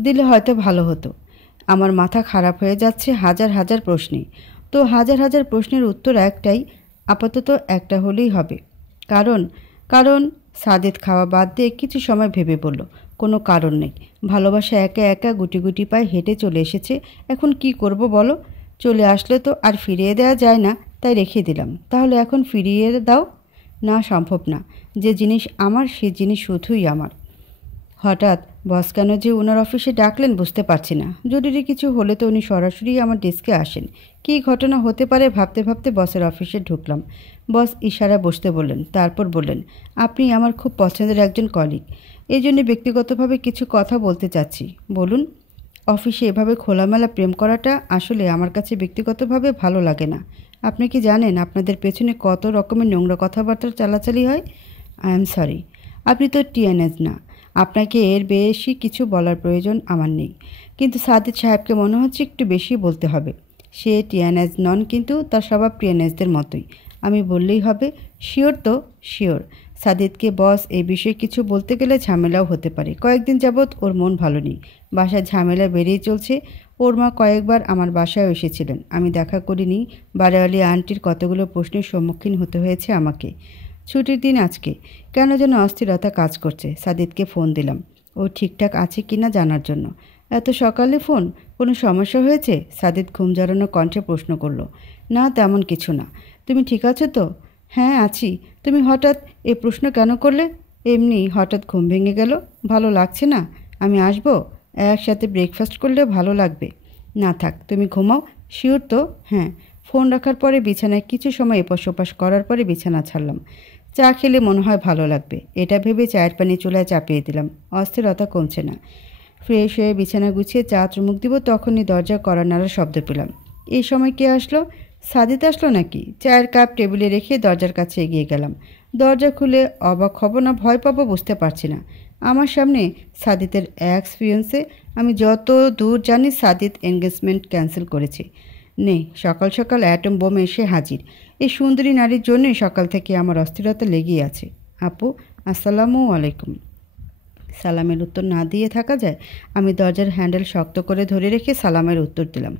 দিলে হয়তো ভালো হতো। আমার মাথা খারাপ হয়ে যাচ্ছে হাজার হাজার প্রশ্নে। তো হাজার হাজার প্রশ্নের উত্তর একটাই, আপাতত একটা হলেই হবে। কারণ কারণ সাদিত খাওয়া বাদ দিয়ে কিছু সময় ভেবে বলল, কোনো কারণ নেই। ভালোবাসা একা একা গুটি গুটি পায়ে হেঁটে চলে এসেছে। এখন কি করব বলো? চলে আসলে তো আর ফিরিয়ে দেওয়া যায় না, তাই রেখে দিলাম। তাহলে এখন ফিরিয়ে দাও। না, সম্ভব না। যে জিনিস আমার সে জিনিস শুধুই আমার। হঠাৎ বস কেন যে ওনার অফিসে ডাকলেন বুঝতে পারছি না। জরুরি কিছু হলে তো উনি সরাসরি আমার ডেস্কে আসেন। কী ঘটনা হতে পারে ভাবতে ভাবতে বসের অফিসে ঢুকলাম। বস ইশারায় বসতে বললেন, তারপর বললেন, আপনি আমার খুব পছন্দের একজন কলিগ। এই জন্য ব্যক্তিগতভাবে কিছু কথা বলতে চাচ্ছি। বলুন। অফিসে এভাবে খোলামেলা প্রেম করাটা আসলে আমার কাছে ব্যক্তিগতভাবে ভালো লাগে না। আপনি কি জানেন আপনাদের পেছনে কত রকমের নোংরা কথাবার্তা চালাচালি হয়? I am sorry. আপনি তো টিএনএস না। আপনাকে এর বেশি কিছু বলার প্রয়োজন আমার নেই। কিন্তু সাদিত সাহেবকে মনে হচ্ছে একটু বেশি বলতে হবে। সে টিএনএস নন, কিন্তু তার স্বভাব টিএনএসদের মতোই। আমি বললেই হবে? শিওর তো? শিওর। সাদিতকে বস এই বিষয়ে কিছু বলতে গেলে ঝামেলাও হতে পারে। কয়েকদিন যাবৎ ওর মন ভালো নেই। বাসায় ঝামেলা বেড়েই চলছে। ওর মা কয়েকবার আমার বাসায় এসেছিলেন, আমি দেখা করিনি। বাড়িওয়ালি আন্টির কতগুলো প্রশ্নের সম্মুখীন হতে হয়েছে আমাকে। ছুটির দিন আজকে। কেন যেন অস্থিরতা কাজ করছে। সাদিতকে ফোন দিলাম ও ঠিকঠাক আছে কি না জানার জন্য। এত সকালে ফোন? কোনো সমস্যা হয়েছে? সাদিত ঘুম জড়ানো কণ্ঠে প্রশ্ন করলো। না, তেমন কিছু না। তুমি ঠিক আছো তো? হ্যাঁ, আছি। তুমি হঠাৎ এই প্রশ্ন কেন করলে? এমনি হঠাৎ ঘুম ভেঙে গেল। ভালো লাগছে না? আমি আসবো? একসাথে ব্রেকফাস্ট করলেও ভালো লাগবে। না থাক, তুমি ঘুমাও। শিওর তো? হ্যাঁ। ফোন রাখার পরে বিছানায় কিছু সময় এপাশ ওপাশ করার পরে বিছানা ছাড়লাম। চা খেলে মনে হয় ভালো লাগবে, এটা ভেবে চায়ের পানি চুলায় চাপিয়ে দিলাম। অস্থিরতা কমছে না। ফ্রেশ হয়ে বিছানা গুছিয়ে চা চুমুক দিব, তখনই দরজা কড়া নাড়ার শব্দ পেলাম। এই সময় কে আসলো? সাদিত আসলো নাকি? চায়ের কাপ টেবিলে রেখে দরজার কাছে এগিয়ে গেলাম। দরজা খুলে অবাক হব না ভয় পাবো বুঝতে পারছি না। আমার সামনে সাদিতের এক্স ফিয়ান্সে। আমি যত দূর জানি সাদিত এনগেজমেন্ট ক্যান্সেল করেছে। নেই, সকাল সকাল অ্যাটম বোম এসে হাজির। এই সুন্দরী নারীর জন্যই সকাল থেকে আমার অস্থিরতা লেগেই আছে। আপু, আসসালামু আলাইকুম। সালামের উত্তর না দিয়ে থাকা যায়? আমি দরজার হ্যান্ডেল শক্ত করে ধরে রেখে সালামের উত্তর দিলাম।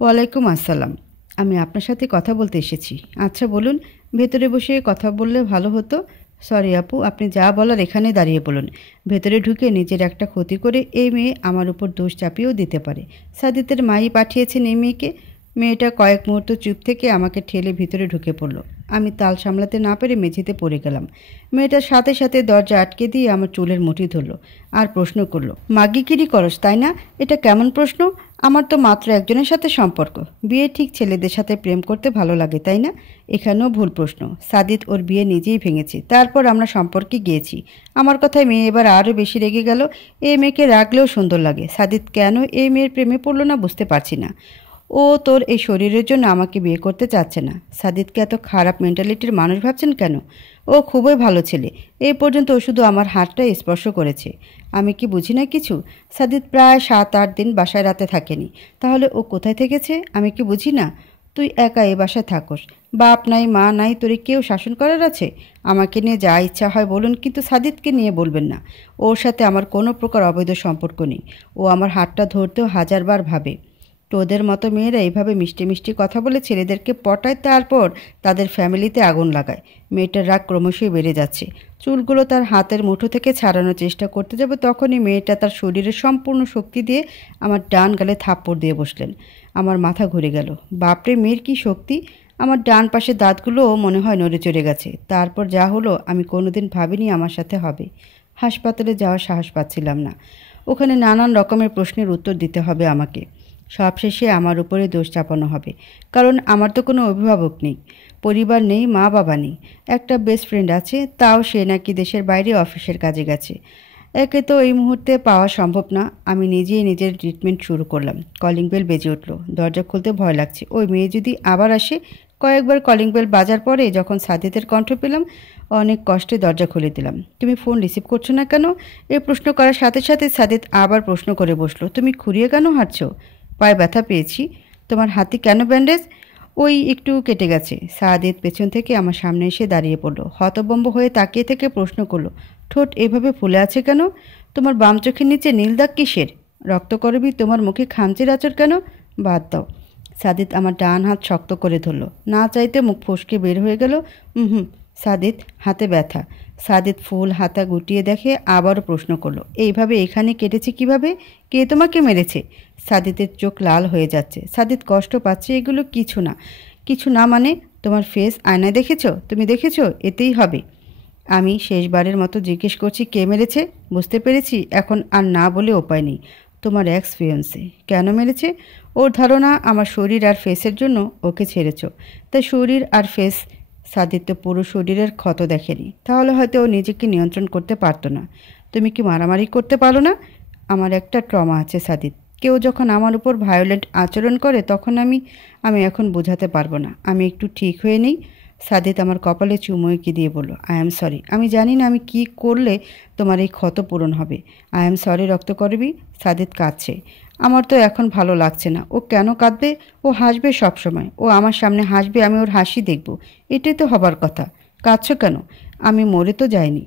ওয়ালাইকুম আসসালাম। আমি আপনার সাথে কথা বলতে এসেছি। আচ্ছা বলুন। ভেতরে বসে কথা বললে ভালো হতো। সরি আপু, আপনি যা বলার এখানে দাঁড়িয়ে বলুন। ভেতরে ঢুকে নিজের একটা ক্ষতি করে এই মেয়ে আমার উপর দোষ চাপিয়েও দিতে পারে। সাদিতের মাই পাঠিয়েছেন এই মেয়েকে। মেয়েটা কয়েক মুহূর্ত চুপ থেকে আমাকে ঠেলে ভিতরে ঢুকে পড়ল। আমি তাল সামলাতে না পেরে মেঝেতে পড়ে গেলাম। মেয়েটার সাথে সাথে দরজা আটকে দিয়ে আমার চুলের মুঠি ধরল আর প্রশ্ন করলো, মাগিগিরি করস তাই না? এটা কেমন প্রশ্ন? আমার তো মাত্র একজনের সাথে সম্পর্ক। বিয়ে ঠিক ছেলেদের সাথে প্রেম করতে ভালো লাগে তাই না? এখানেও ভুল প্রশ্ন। সাদিত ওর বিয়ে নিজেই ভেঙেছে, তারপর আমরা সম্পর্কে গিয়েছি। আমার কথায় মেয়ে এবার আরও বেশি রেগে গেল। এই মেয়েকে রাখলেও সুন্দর লাগে। সাদিত কেন এই মেয়ের প্রেমে পড়লো না বুঝতে পারছি না। ও তোর এই শরীরের জন্য আমাকে বিয়ে করতে চাচ্ছে না। সাদিতকে এত খারাপ মেন্টালিটির মানুষ ভাবছেন কেন? ও খুবই ভালো ছেলে। এই পর্যন্ত ও শুধু আমার হাতটা স্পর্শ করেছে। আমি কি বুঝি না কিছু? সাদিত প্রায় 7-8 দিন বাসায় রাতে থাকেনি। তাহলে ও কোথায় থেকেছে আমি কি বুঝি না? তুই একা এ বাসায় থাকোস, বাপ নাই মা নাই, তোরে কেউ শাসন করার আছে? আমাকে নিয়ে যা ইচ্ছা হয় বলুন, কিন্তু সাদিদকে নিয়ে বলবেন না। ওর সাথে আমার কোনো প্রকার অবৈধ সম্পর্ক নেই। ও আমার হাতটা ধরতেও হাজারবার ভাবে। তোদের মতো মেয়েরা এইভাবে মিষ্টি মিষ্টি কথা বলে ছেলেদেরকে পটায়, তারপর তাদের ফ্যামিলিতে আগুন লাগায়। মেয়েটার রাগ ক্রমশই বেড়ে যাচ্ছে। চুলগুলো তার হাতের মুঠো থেকে ছাড়ানোর চেষ্টা করতে যাবে, তখনই মেয়েটা তার শরীরের সম্পূর্ণ শক্তি দিয়ে আমার ডান গালে থাপ্পড় দিয়ে বসলেন। আমার মাথা ঘুরে গেল। বাপরে, মেয়ের কি শক্তি! আমার ডান পাশের দাঁতগুলোও মনে হয় নড়ে চড়ে গেছে। তারপর যা হলো আমি কোনোদিন ভাবিনি আমার সাথে হবে। হাসপাতালে যাওয়ার সাহস পাচ্ছিলাম না। ওখানে নানান রকমের প্রশ্নের উত্তর দিতে হবে আমাকে। সবশেষে আমার উপরে দোষ চাপানো হবে, কারণ আমার তো কোনো অভিভাবক নেই, পরিবার নেই, মা বাবা নেই। একটা বেস্ট ফ্রেন্ড আছে, তাও সে নাকি দেশের বাইরে অফিসের কাজে গেছে। একে তো এই মুহূর্তে পাওয়া সম্ভব না। আমি নিজেই নিজের ট্রিটমেন্ট শুরু করলাম। কলিং বেল বেজে উঠল। দরজা খুলতে ভয় লাগছে। ওই মেয়ে যদি আবার আসে। কয়েকবার কলিং বেল বাজার পরে যখন সাদিদের কণ্ঠ পেলাম, অনেক কষ্টে দরজা খুলে দিলাম। তুমি ফোন রিসিভ করছো না কেন? এই প্রশ্ন করার সাথে সাথে সাদিদ আবার প্রশ্ন করে বসলো, তুমি খুঁড়িয়ে কেন হাঁটছো? পায়ে ব্যথা পেয়েছি। তোমার হাতে কেন ব্যান্ডেজ? ওই একটু কেটে গেছে। সাদিদ পেছন থেকে আমার সামনে এসে দাঁড়িয়ে পড়ল। হতভম্ব হয়ে তাকিয়ে থেকে প্রশ্ন করলো, ঠোঁট এভাবে ফুলে আছে কেন? তোমার বাম চোখের নিচে নীল দাগ কিসের? রক্তকরবী, তোমার মুখে খামচির আঁচড় কেন? বাদ দাও। সাদিদ আমার ডান হাত শক্ত করে ধরল। না চাইতে মুখ ফসকে বের হয়ে গেল, হুম। সাদিদ, হাতে ব্যথা। সাদিদ ফুল হাতা গুটিয়ে দেখে আবারও প্রশ্ন করলো, এইভাবে এখানে কেটেছে কিভাবে? কে তোমাকে মেরেছে? সাদিদের চোখ লাল হয়ে যাচ্ছে। সাদিদ, কষ্ট পাচ্ছে? এগুলো কিছু না। কিছু না মানে? তোমার ফেস আয়নায় দেখেছো? তুমি দেখেছো? এতেই হবে। আমি শেষবারের মতো জিজ্ঞেস করছি, কে মেরেছে? বুঝতে পেরেছি, এখন আর না বলে উপায় নেই। তোমার এক্স ফিয়ান্সে। কেন মেরেছে? ওর ধারণা আমার শরীর আর ফেসের জন্য ওকে ছেড়েছ। তাই শরীর আর ফেস। সাদিদ তো পুরো শরীরের ক্ষত দেখেনি, তাহলে হয়তো ও নিজেকে নিয়ন্ত্রণ করতে পারতো না। তুমি কি মারামারি করতে পারো না? আমার একটা ট্রমা আছে সাদিদ। কেউ যখন আমার উপর ভায়োলেন্ট আচরণ করে তখন আমি এখন বোঝাতে পারবো না। আমি একটু ঠিক হয়ে নিই। সাদিদ আমার কপালে চুমু এঁকে দিয়ে বলল, আই এম সরি। আমি জানি না আমি কি করলে তোমার এই ক্ষত পূরণ হবে। আই এম সরি রক্তকরবী। সাদিদ কাঁদছে। আমার তো এখন ভালো লাগছে না। ও কেন কাঁদবে? ও হাসবে সব সময়। ও আমার সামনে হাসবে, আমি ওর হাসি দেখব। এটাই তো হবার কথা। কাঁদছো কেন? আমি মরে তো যাইনি।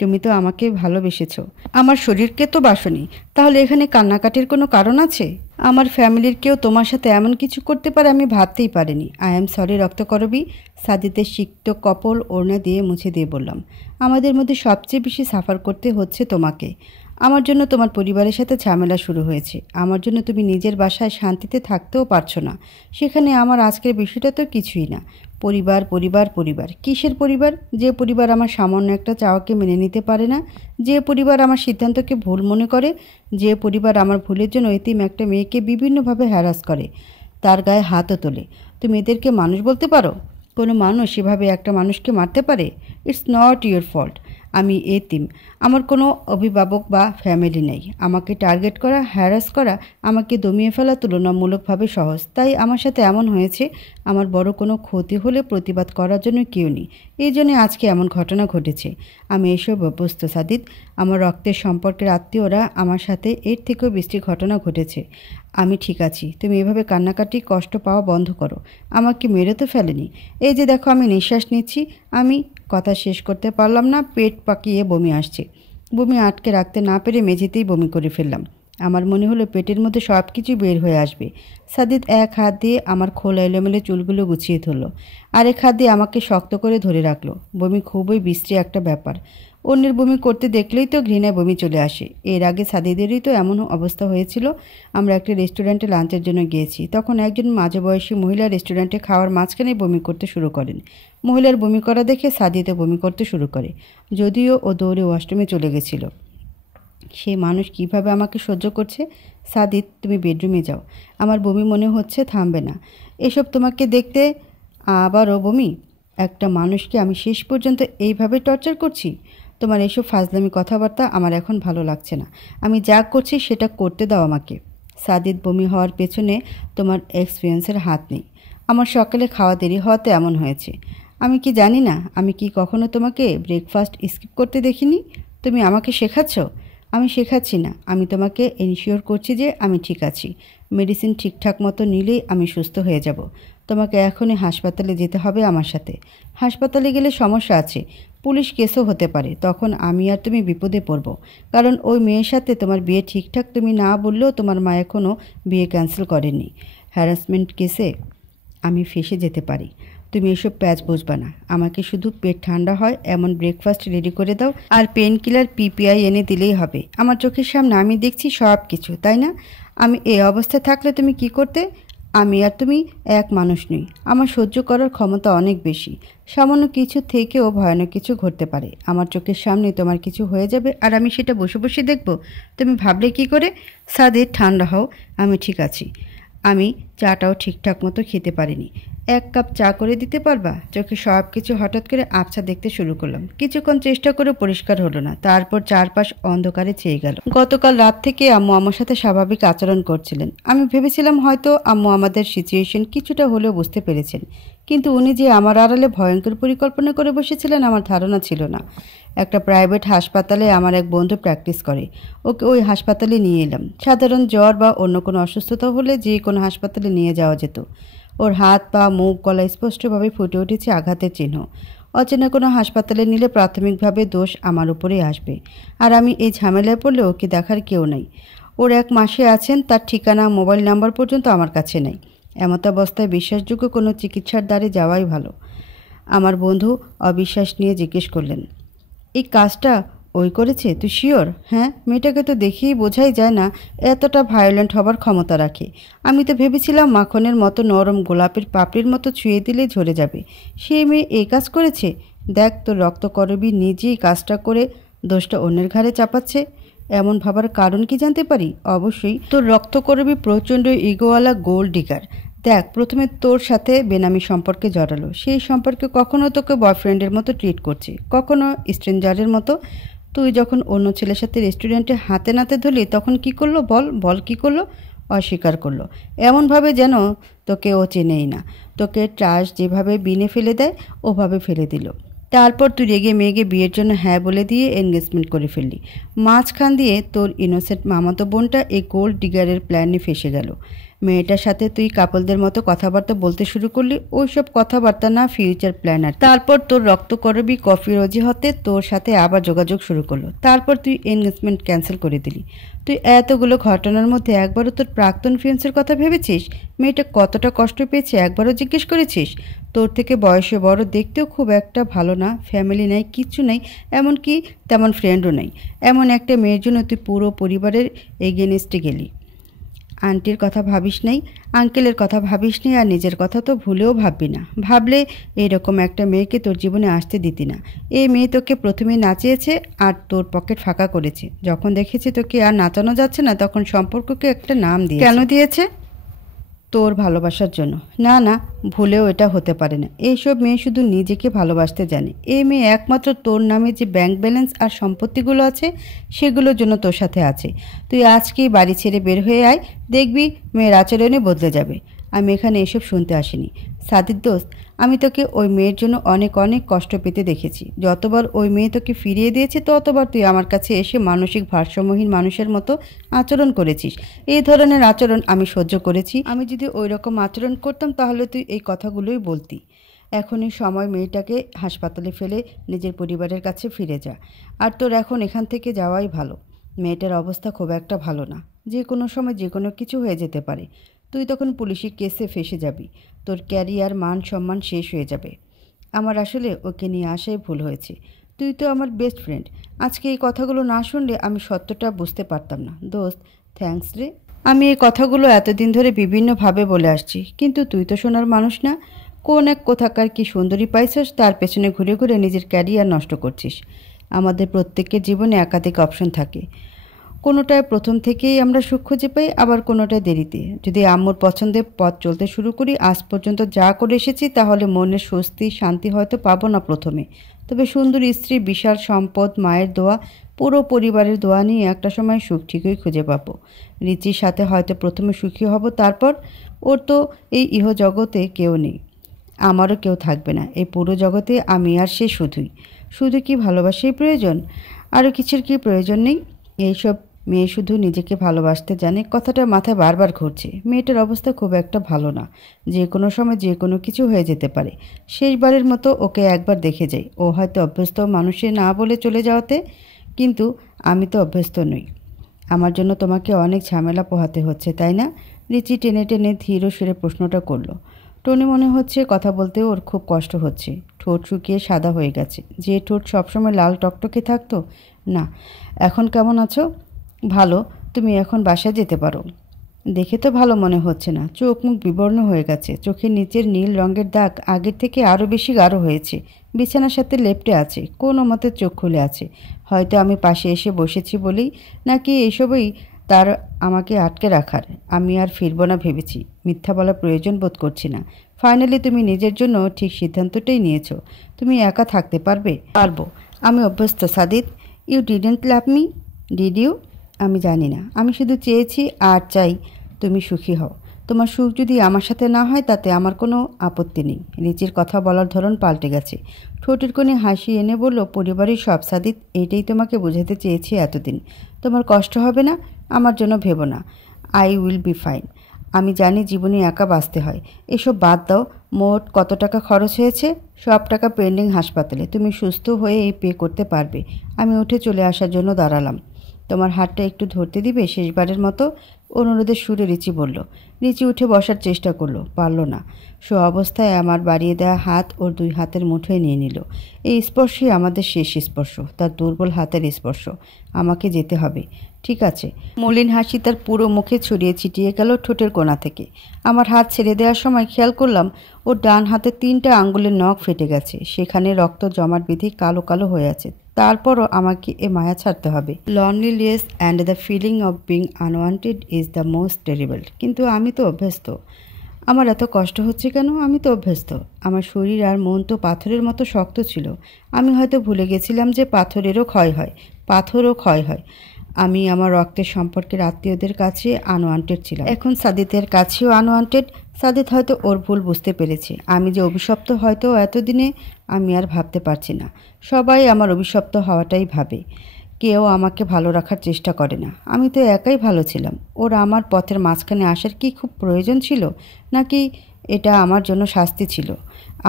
তুমি তো আমাকে ভালোবেসেছো, আমার শরীরকে তো বাসনি। তাহলে এখানে কান্নাকাটির কোনো কারণ আছে? আমার ফ্যামিলির কেউ তোমার সাথে এমন কিছু করতে পারে আমি ভাবতেই পারিনি। আই এম সরি রক্তকরবী। সাদিদের সিক্ত কপল ওড়না দিয়ে মুছে দিয়ে বললাম, আমাদের মধ্যে সবচেয়ে বেশি সাফার করতে হচ্ছে তোমাকে। আমার জন্য তোমার পরিবারের সাথে ঝামেলা শুরু হয়েছে। আমার জন্য তুমি নিজের বাসায় শান্তিতে থাকতেও পারছো না। সেখানে আমার আজকের বিষয়টা তো কিছুই না। পরিবার পরিবার পরিবার, কিসের পরিবার? যে পরিবার আমার সামান্য একটা চাওয়াকে মেনে নিতে পারে না, যে পরিবার আমার সিদ্ধান্তকে ভুল মনে করে, যে পরিবার আমার ভুলের জন্য এতিম একটা মেয়েকে বিভিন্নভাবে হ্যারাস করে, তার গায়ে হাতও তোলে। তুমি এদেরকে মানুষ বলতে পারো? কোনো মানুষ এভাবে একটা মানুষকে মারতে পারে? It's not your fault. আমি এতিম। আমার কোনো অভিভাবক বা ফ্যামিলি নেই। আমাকে টার্গেট করা, হ্যারাস করা, আমাকে দমিয়ে ফেলা তুলনামূলকভাবে সহজ। তাই আমার সাথে এমন হয়েছে। আমার বড় কোনো ক্ষতি হলে প্রতিবাদ করার জন্য কেউ নেই। এই জন্যে আজকে এমন ঘটনা ঘটেছে। আমি এসব অভ্যস্ত সাদিদ। আমার রক্তের সম্পর্কের আত্মীয়রা আমার সাথে এর থেকেও বেশি ঘটনা ঘটেছে। আমি ঠিক আছি। তুমি এভাবে কান্নাকাটি, কষ্ট পাওয়া বন্ধ করো। আমাকে মেরে তো ফেলেনি। এই যে দেখো, আমি নিঃশ্বাস নিচ্ছি। আমি কথা শেষ করতে পারলাম না, পেট পাকিয়ে বমি আসছে। বমি আটকে রাখতে না পেরে মেঝেতেই বমি করে ফেললাম। আমার মনে হলো পেটের মধ্যে সব কিছু বের হয়ে আসবে। সাদিদ এক হাত দিয়ে আমার খোলা এলোমেলো চুলগুলো গুছিয়ে ধরল, আরেক হাত দিয়ে আমাকে শক্ত করে ধরে রাখলো। বমি খুবই বিশ্রী একটা ব্যাপার। অন্যের বমি করতে দেখলেই তো ঘৃণায় বমি চলে আসে। এর আগে সাদিদেরই তো এমন অবস্থা হয়েছিল। আমরা একটা রেস্টুরেন্টে লাঞ্চের জন্য গিয়েছি। তখন একজন মাঝে বয়সী মহিলা রেস্টুরেন্টে খাওয়ার মাঝখানে বমি করতে শুরু করেন। মহিলার বমি করা দেখে সাদিতে বমি করতে শুরু করে, যদিও ও দৌড়ে ওয়াশরুমে চলে গেছিল। সে মানুষ কিভাবে আমাকে সহ্য করছে? সাদিদ, তুমি বেডরুমে যাও। আমার বমি মনে হচ্ছে থামবে না। এসব তোমাকে দেখতে আবারও বমি? একটা মানুষকে আমি শেষ পর্যন্ত এইভাবে টর্চার করছি? তোমার এসব ফাজলামি কথাবার্তা আমার এখন ভালো লাগছে না। আমি যা করছি সেটা করতে দাও আমাকে। সাদিদ, বমি হওয়ার পেছনে তোমার এক্সপিরিয়েন্সের হাত নেই। আমার সকালে খাওয়া দেরি হওয়াতে এমন হয়েছে। আমি কি জানি না? আমি কি কখনো তোমাকে ব্রেকফাস্ট স্কিপ করতে দেখিনি? তুমি আমাকে শেখাচ্ছ? আমি শেখাচ্ছি না, আমি তোমাকে এনশিওর করছি যে আমি ঠিক আছি। মেডিসিন ঠিকঠাক মতো নিলেই আমি সুস্থ হয়ে যাব। তোমাকে এখনই হাসপাতালে যেতে হবে আমার সাথে। হাসপাতালে গেলে সমস্যা আছে, পুলিশ কেসও হতে পারে। তখন আমি আর তুমি বিপদে পড়ব, কারণ ওই মেয়ের সাথে তোমার বিয়ে ঠিকঠাক তুমি না বললেও তোমার মা এখনও বিয়ে ক্যান্সেল করেনি। হ্যারাসমেন্ট কেসে আমি ফেঁসে যেতে পারি। তুমি এসব প্যাচ বুঝবা না। আমাকে শুধু পেট ঠান্ডা হয় এমন ব্রেকফাস্ট রেডি করে দাও, আর পেন কিলার পিপিআই এনে দিলেই হবে। আমার চোখের সামনে আমি দেখছি সব কিছু, তাই না? আমি এই অবস্থায় থাকলে তুমি কি করতে? আমি আর তুমি এক মানুষ নই। আমার সহ্য করার ক্ষমতা অনেক বেশি। সামান্য কিছু থেকেও ভয়ানক কিছু ঘটতে পারে। আমার চোখের সামনে তোমার কিছু হয়ে যাবে আর আমি সেটা বসে বসে দেখব। তুমি ভাবলে কি করে? সাদে ঠান্ডা হও, আমি ঠিক আছি। আমি চাটাও ঠিকঠাক মতো খেতে পারিনি। 1 কাপ চা করে দিতে পারবা? চোখে সব কিছু হঠাৎ করে আবছা দেখতে শুরু করলাম। কিছুক্ষণ চেষ্টা করে পরিষ্কার হলো না। তারপর চারপাশ অন্ধকারে চেয়ে গেল। গতকাল রাত থেকে আম্মু আমার সাথে স্বাভাবিক আচরণ করছিলেন। আমি ভেবেছিলাম হয়তো আম্মু আমাদের সিচুয়েশন কিছুটা হলেও বুঝতে পেরেছেন, কিন্তু উনি যে আমার আড়ালে ভয়ঙ্কর পরিকল্পনা করে বসেছিলেন আমার ধারণা ছিল না। একটা প্রাইভেট হাসপাতালে আমার এক বন্ধু প্র্যাকটিস করে, ওকে ওই হাসপাতালে নিয়ে এলাম। সাধারণ জ্বর বা অন্য কোনো অসুস্থতা হলে যে কোনো হাসপাতালে নিয়ে যাওয়া যেত। ওর হাত, পা, মুখ, গলা স্পষ্টভাবে ফুটে উঠেছে আঘাতের চিহ্ন। অচেনা কোনো হাসপাতালে নিলে প্রাথমিকভাবে দোষ আমার উপরেই আসবে, আর আমি এই ঝামেলায় পড়লে ওকে দেখার কেউ নাই। ওর 1 মাসে আছেন, তার ঠিকানা, মোবাইল নাম্বার পর্যন্ত আমার কাছে নেই। এমতাবস্থায় বিশ্বাসযোগ্য কোনো চিকিৎসার দ্বারে যাওয়াই ভালো। আমার বন্ধু অবিশ্বাস নিয়ে জিজ্ঞেস করলেন, এই কাজটা ওই করেছে? তুই শিওর? হ্যাঁ, মেয়েটাকে তো দেখেই বোঝাই যায় না এতটা ভায়োলেন্ট হবার ক্ষমতা রাখে। আমি তো ভেবেছিলাম মাখনের মতো নরম, গোলাপের পাপড়ির মতো ছুঁয়ে দিলেই ঝরে যাবে। সেই মেয়ে এই কাজ করেছে। দেখ, তোর রক্তকরবী নিজেই কাজটা করে দোষটা অন্যের ঘাড়ে চাপাচ্ছে। এমন ভাবার কারণ কি জানতে পারি? অবশ্যই তোর রক্তকরবী প্রচণ্ড ইগোওয়ালা গোল্ড ডিগার। দেখ, প্রথমে তোর সাথে বেনামি সম্পর্কে জড়ালো। সেই সম্পর্কে কখনো তোকে বয়ফ্রেন্ডের মতো ট্রিট করছে, কখনো স্ট্রেঞ্জারের মতো। তুই যখন অন্য ছেলের সাথে রেস্টুরেন্টে হাতে নাতে ধরলি তখন কি করলো? বল বল কি করলো? অস্বীকার করলো, এমনভাবে যেন তোকে ও চেনেই না। তোকে ট্রাশ যেভাবে বিনে ফেলে দেয় ওভাবে ফেলে দিল। তারপর তুই রেগে মেগে বিয়ের জন্য হ্যাঁ বলে দিয়ে এনগেজমেন্ট করে ফেললি। মাঝখান দিয়ে তোর ইনোসেন্ট মামাতো বোনটা এই গোল্ড ডিগারের প্ল্যানে ফেসে গেল। মেয়েটার সাথে তুই কাপলদের মতো কথাবার্তা বলতে শুরু করলি। ওইসব কথাবার্তা না, ফিউচার প্ল্যানার। তারপর তোর রক্তকরবী কফির অজুহাতে তোর সাথে আবার যোগাযোগ শুরু করলো। তারপর তুই এনগেজমেন্ট ক্যান্সেল করে দিলি। তুই এতগুলো ঘটনার মধ্যে একবারও তোর প্রাক্তন ফিয়ান্সের কথা ভেবেছিস? মেয়েটা কতটা কষ্ট পেয়েছে একবারও জিজ্ঞেস করেছিস? তোর থেকে বয়সে বড়, দেখতেও খুব একটা ভালো না, ফ্যামিলি নাই, কিচ্ছু নেই, এমনকি তেমন ফ্রেন্ডও নেই। এমন একটা মেয়ের জন্য তুই পুরো পরিবারের এগেনস্টে গেলি। আন্টির কথা ভাবিস নাই, আঙ্কেলের কথা ভাবিস নি, আর নিজের কথা তো ভুলেও ভাববি না। ভাবলে এইরকম একটা মেয়েকে তোর জীবনে আসতে দিতি না। এই মেয়ে তোকে প্রথমে নাচিয়েছে আর তোর পকেট ফাঁকা করেছে। যখন দেখেছে তোকে আর নাচানো যাচ্ছে না তখন সম্পর্ককে একটা নাম দিয়ে। কেন দিয়েছে? তোর ভালোবাসার জন্য। না না, ভুলেও এটা হতে পারে না। এইসব মেয়ে শুধু নিজেকে ভালোবাসতে জানে। এই মেয়ে একমাত্র তোর নামে যে ব্যাংক ব্যালেন্স আর সম্পত্তিগুলো আছে সেগুলোর জন্য তোর সাথে আছে। তুই আজকেই বাড়ি ছেড়ে বের হয়ে আয়, দেখবি মেয়ের আচরণে বদলে যাবে। আমি এখানে এসব শুনতে আসিনি। সাদির দোস্ত, আমি তোকে ওই মেয়ের জন্য অনেক অনেক কষ্ট পেতে দেখেছি। যতবার ওই মেয়ে তোকে ফিরিয়ে দিয়েছে ততবার তুই আমার কাছে এসে মানসিক ভারসাম্যহীন মানুষের মতো আচরণ করেছিস। এই ধরনের আচরণ আমি সহ্য করেছি। আমি যদি ওই রকম আচরণ করতাম তাহলে তুই এই কথাগুলোই বলতি। এখনই সময় মেয়েটাকে হাসপাতালে ফেলে নিজের পরিবারের কাছে ফিরে যা। আর তোর এখন এখান থেকে যাওয়াই ভালো। মেয়েটার অবস্থা খুব একটা ভালো না। যে কোনো সময় যে কোনো কিছু হয়ে যেতে পারে। তুই তখন পুলিশি কেসে ফেসে যাবি। তোর ক্যারিয়ার, মান সম্মান শেষ হয়ে যাবে। আমার আসলে ওকে নিয়ে আসাই ভুল হয়েছে। তুই তো আমার বেস্ট ফ্রেন্ড। আজকে এই কথাগুলো না শুনলে আমি সত্যটা বুঝতে পারতাম না। দোস্ত, থ্যাঙ্কস রে। আমি এই কথাগুলো এতদিন ধরে বিভিন্নভাবে বলে আসছি, কিন্তু তুই তো শোনার মানুষ না। কোন এক কোথাকার কি সুন্দরী পাইছস, তার পেছনে ঘুরে ঘুরে নিজের ক্যারিয়ার নষ্ট করছিস। আমাদের প্রত্যেকের জীবনে একাধিক অপশন থাকে। কোনোটায় প্রথম থেকেই আমরা সুখ খুঁজে পাই, আবার কোনোটায় দেরিতে। যদি আম্মুর পছন্দের পথ চলতে শুরু করি, আজ পর্যন্ত যা করে এসেছি, তাহলে মনের স্বস্তি, শান্তি হয়তো পাবো না প্রথমে, তবে সুন্দর স্ত্রী, বিশাল সম্পদ, মায়ের দোয়া, পুরো পরিবারের দোয়া নিয়ে একটা সময় সুখ ঠিকই খুঁজে পাবো। রিচির সাথে হয়তো প্রথমে সুখী হব, তারপর ওর তো এই ইহজগতে কেউ নেই, আমারও কেউ থাকবে না। এই পুরো জগতে আমি আর সে শুধুই। শুধু কি ভালোবাসাই প্রয়োজন? আরও কিছুর কি প্রয়োজন নেই? এইসব মেয়ে শুধু নিজেকে ভালোবাসতে জানে, কথাটা মাথায় বারবার ঘুরছে। মেয়েটার অবস্থা খুব একটা ভালো না, যে কোনো সময় যে কোনো কিছু হয়ে যেতে পারে। শেষবারের মতো ওকে একবার দেখে যাই। ও হয়তো অভ্যস্ত মানুষে না বলে চলে যাওয়াতে, কিন্তু আমি তো অভ্যস্ত নই। আমার জন্য তোমাকে অনেক ঝামেলা পোহাতে হচ্ছে, তাই না? রিচি টেনে টেনে ধীর সুরে প্রশ্নটা করলো। টনি মনে হচ্ছে কথা বলতে ওর খুব কষ্ট হচ্ছে। ঠোঁট শুকিয়ে সাদা হয়ে গেছে। যে ঠোঁট সবসময় লাল টকটকে থাকতো। না। এখন কেমন আছো? ভালো। তুমি এখন বাসায় যেতে পারো। দেখে তো ভালো মনে হচ্ছে না। চোখ মুখ বিবর্ণ হয়ে গেছে। চোখের নিচের নীল রঙের দাগ আগের থেকে আরও বেশি গাঢ় হয়েছে। বিছানার সাথে লেপ্টে আছে, কোনো মতে চোখ খুলে আছে। হয়তো আমি পাশে এসে বসেছি বলেই, নাকি এসবই তার আমাকে আটকে রাখার। আমি আর ফিরব না ভেবেছি। মিথ্যা বলার প্রয়োজন বোধ করছি না। ফাইনালি তুমি নিজের জন্য ঠিক সিদ্ধান্তটাই নিয়েছো। তুমি একা থাকতে পারবে? পারবো। আমি অভ্যস্ত Sadit. You didn't love me, did you? আমি জানি না। আমি শুধু চেয়েছি আর চাই তুমি সুখী হও। তোমার সুখ যদি আমার সাথে না হয় তাতে আমার কোনো আপত্তি নেই। রিচির কথা বলার ধরন পাল্টে গেছে। ঠোঁটের কোণে হাসি এনে বলল, পরিবারের সব সাদিত, এটাই তোমাকে বোঝাতে চেয়েছি এতদিন। তোমার কষ্ট হবে না, আমার জন্য ভেবো না। I will be fine. আমি জানি জীবনে একা বাঁচতে হয়। এসব বাদ দাও। মোট কত টাকা খরচ হয়েছে? সব টাকা পেন্ডিং হাসপাতালে। তুমি সুস্থ হয়ে এই পে করতে পারবে। আমি উঠে চলে আসার জন্য দাঁড়ালাম। তোমার হাতটা একটু ধরতে দিবে? শেষবারের মতো অনুরোধের সুরে রিচি বলল। রিচি উঠে বসার চেষ্টা করলো, পারল না। সো অবস্থায় আমার বাড়িয়ে দেওয়া হাত ওর দুই হাতের মুঠোয় নিয়ে নিল। এই স্পর্শই আমাদের শেষ স্পর্শ, তার দুর্বল হাতের স্পর্শ। আমাকে যেতে হবে। ঠিক আছে। মলিন হাসি তার পুরো মুখে ছড়িয়ে ছিটিয়ে গেল ঠোঁটের কোণা থেকে। আমার হাত ছেড়ে দেওয়ার সময় খেয়াল করলাম ওর ডান হাতের 3টা আঙ্গুলের নখ ফেটে গেছে। সেখানে রক্ত জমাট বেঁধে কালো কালো হয়ে আছে। তারপরও আমাকে এ মায়া ছাড়তে হবে। Loneliness and the feeling of being unwanted is the most terrible. কিন্তু আমি তো অভ্যস্ত। আমার এত কষ্ট হচ্ছে কেন? আমি তো অভ্যস্ত। আমার শরীর আর মন তো পাথরের মতো শক্ত ছিল। আমি হয়তো ভুলে গেছিলাম যে পাথরেরও ক্ষয় হয়, পাথরও ক্ষয় হয়। আমি আমার রক্তের সম্পর্কের আত্মীয়দের কাছে আনওয়ান্টেড ছিলাম, এখন সাদিতের কাছেও আনওয়ান্টেড। সাদিত হয়তো ওর ভুল বুঝতে পেরেছে। আমি যে অভিশপ্ত, হয়তো এতদিনে আমি আর ভাবতে পারছি না। সবাই আমার অভিশপ্ত হওয়াটাই ভাবে। কেউ আমাকে ভালো রাখার চেষ্টা করে না। আমি তো একাই ভালো ছিলাম। ওর আমার পথের মাঝখানে আসার কি খুব প্রয়োজন ছিল, নাকি এটা আমার জন্য শাস্তি ছিল?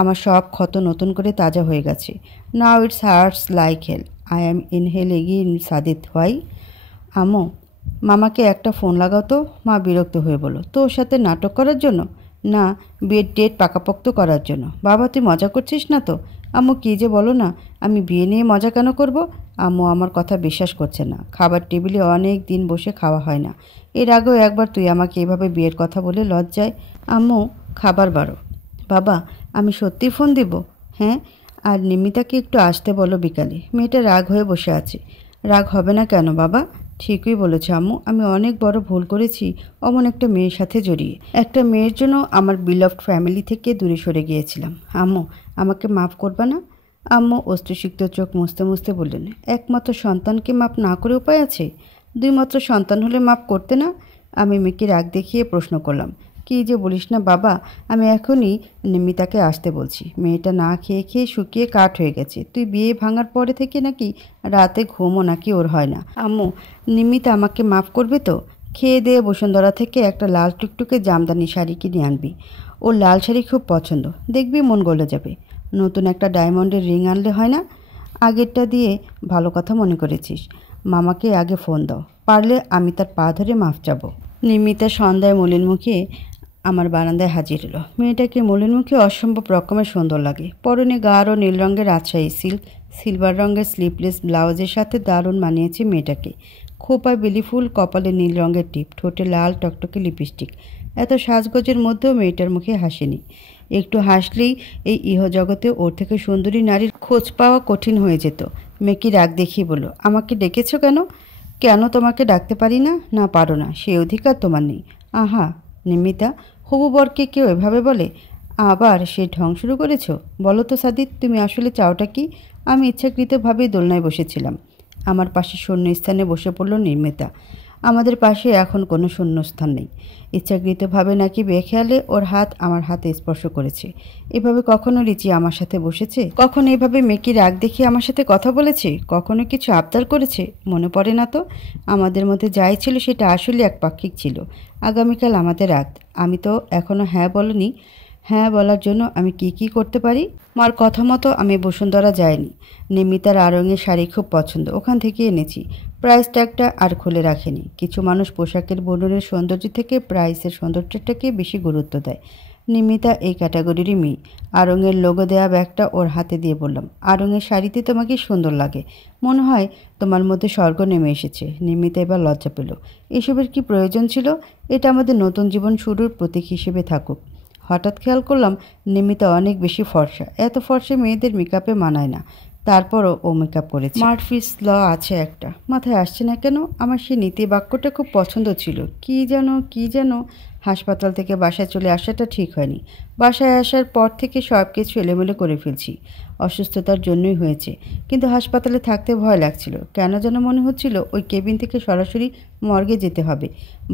আমার সব ক্ষত নতুন করে তাজা হয়ে গেছে। Now it's hurts like hell. I am inhale again Sadit. Why? আম্মু, মামাকে একটা ফোন লাগাও তো। মা বিরক্ত হয়ে বলল, তোর সাথে নাটক করার জন্য? না, বিয়ের ডেট পাকাপোক্ত করার জন্য। বাবা, তুই মজা করছিস না তো? আম্মু, কী যে বলো না। আমি বিয়ে নিয়ে মজা কেন করব? আম্মু আমার কথা বিশ্বাস করছে না। খাবার টেবিলে অনেক দিন বসে খাওয়া হয় না। এর আগেও একবার তুই আমাকে এভাবে বিয়ের কথা বলে লজ্জায়। আম্মু, খাবার বাড়ো। বাবা, আমি সত্যি ফোন দিব? হ্যাঁ। আর নিমিতাকে একটু আসতে বলো বিকালে। মেয়েটা রাগ হয়ে বসে আছে। রাগ হবে না কেন বাবা? ঠিকই বলেছ আম্মু। আমি অনেক বড় ভুল করেছি অমন একটা মেয়ের সাথে জড়িয়ে। একটা মেয়ের জন্য আমার বিলভড ফ্যামিলি থেকে দূরে সরে গিয়েছিলাম। আম্মু, আমাকে মাফ করবা না? আম্মু অশ্রুসিক্ত চোখ মুছতে মুছতে বললেন, একমাত্র সন্তানকে মাপ না করে উপায় আছে? 2 মাত্র সন্তান হলে মাপ করতে না? আমি মেয়েকে রাগ দেখিয়ে প্রশ্ন করলাম, কী যে বলিস না বাবা। আমি এখনই নিমিতাকে আসতে বলছি। মেয়েটা না খেয়ে খেয়ে শুকিয়ে কাঠ হয়ে গেছে। তুই বিয়ে ভাঙার পরে থেকে নাকি রাতে ঘুমও নাকি ওর হয় না। আম্মু, নিমিতা আমাকে মাফ করবে তো? খেয়ে দিয়ে বসুন্ধরা থেকে একটা লাল টুকটুকে জামদানি শাড়ি কিনে আনবি। ওর লাল শাড়ি খুব পছন্দ, দেখবি মন গলে যাবে। নতুন একটা ডায়মন্ডের রিং আনলে হয় না? আগেরটা দিয়ে ভালো কথা মনে করেছিস। মামাকে আগে ফোন দাও। পারলে আমি তার পা ধরে মাফ চাবো। নিমিতা সন্ধ্যায় মলিন মুখে আমার বারান্দায় হাজির হলো। মেয়েটাকে মলিন মুখে অসম্ভব রকমের সুন্দর লাগে। পরনে গাঢ় নীল রঙের রাজশাহী সিল্ক, সিলভার রঙের স্লিভলেস ব্লাউজের সাথে দারুণ মানিয়েছে মেয়েটাকে। খোপায় বেলি ফুল, কপালে নীল রঙের টিপ, ঠোঁটে লাল টকটকে লিপস্টিক। এত সাজগোজের মধ্যেও মেয়েটার মুখে হাসি নেই। একটু হাসলেই এই ইহজগতে ওর থেকে সুন্দরী নারীর খোঁজ পাওয়া কঠিন হয়ে যেত। মেয়েকে রাগ দেখিয়ে বলল, আমাকে ডেকেছো কেন? কেন তোমাকে ডাকতে পারি না? না, পারো না, সেই অধিকার তোমার নেই। আহা নিমিতা, হবু বরকে কেউ এভাবে বলে? আবার সে ঢং শুরু করেছ? বলো তো সাদিত, তুমি আসলে চাওটা কি? আমি ইচ্ছাকৃতভাবেই দোলনায় বসেছিলাম। আমার পাশে শূন্য স্থানে বসে পড়ল নির্মিতা। আমাদের পাশে এখন কোনো শূন্যস্থান নেই। ইচ্ছাকৃতভাবে নাকি বেখেয়ালে ওর হাত আমার হাতে স্পর্শ করেছে। এভাবে কখনো রিচি আমার সাথে বসেছে? কখনো এভাবে মেকি রাগ দেখিয়ে আমার সাথে কথা বলেছে? কখনো কিছু আবদার করেছে? মনে পড়ে না তো। আমাদের মধ্যে যাই ছিল সেটা আসলে একপাক্ষিক ছিল। আগামীকাল আমাদের রাত। আমি তো এখনো হ্যাঁ বলিনি। হ্যাঁ বলার জন্য আমি কি করতে পারি? মার কথা মতো আমি বসুন্ধরা যাইনি। নিমিতার আড়ঙের শাড়ি খুব পছন্দ, ওখান থেকে এনেছি। প্রাইস ট্যাগটা আর খুলে রাখেনি। কিছু মানুষ পোশাকের বর্ণনের সৌন্দর্য থেকে প্রাইসের সৌন্দর্যটাকে বেশি গুরুত্ব দেয়। নিমিতা এই ক্যাটাগরিরই মেয়ে। আড়ঙের লোগো দেয়া ব্যাগটা ওর হাতে দিয়ে বললাম, আড়ঙের শাড়িতে তোমাকে সুন্দর লাগে। মনে হয় তোমার মধ্যে স্বর্গ নেমে এসেছে। নিমিতা এবার লজ্জা পেল। এসবের কি প্রয়োজন ছিল? এটা আমাদের নতুন জীবন শুরুর প্রতীক হিসেবে থাকুক। হঠাৎ খেয়াল করলাম নিমিতা অনেক বেশি ফর্সা। এত ফর্সা মেয়েদের মেকআপে মানায় না। তারপরও ও মেকআপ করেছে। মার্ফিস ল আছে একটা, মাথায় আসছে না কেন? আমার সেই নীতি বাক্যটা খুব পছন্দ ছিল। কি যেন হাসপাতাল থেকে বাসায় চলে আসাটা ঠিক হয়নি। বাসায় আসার পর থেকে সব কিছু এলোমেলো করে ফেলছি। অসুস্থতার জন্যই হয়েছে, কিন্তু হাসপাতালে থাকতে ভয় লাগছিল। কেন যেন মনে হচ্ছিল ওই কেবিন থেকে সরাসরি মর্গে যেতে হবে।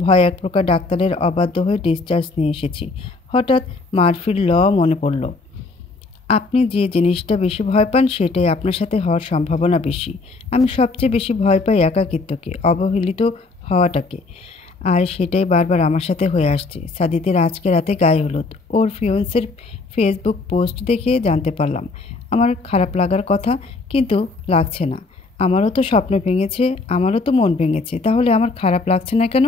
ভয় এক প্রকার ডাক্তারের অবাধ্য হয়ে ডিসচার্জ নিয়ে এসেছি। হঠাৎ মার্ফির ল মনে পড়ল। আপনি যে জিনিসটা বেশি ভয় পান সেটাই আপনার সাথে হওয়ার সম্ভাবনা বেশি। আমি সবচেয়ে বেশি ভয় পাই একাকিত্বকে, অবহেলিত হওয়াটাকে। আর সেটাই বারবার আমার সাথে হয়ে আসছে। সাদিতের আজকে রাতে গায়ে হলুদ। ওর ফিয়ন্সের ফেসবুক পোস্ট দেখে জানতে পারলাম। আমার খারাপ লাগার কথা, কিন্তু লাগছে না। আমারও তো স্বপ্ন ভেঙেছে, আমারও তো মন ভেঙেছে। তাহলে আমার খারাপ লাগছে না কেন?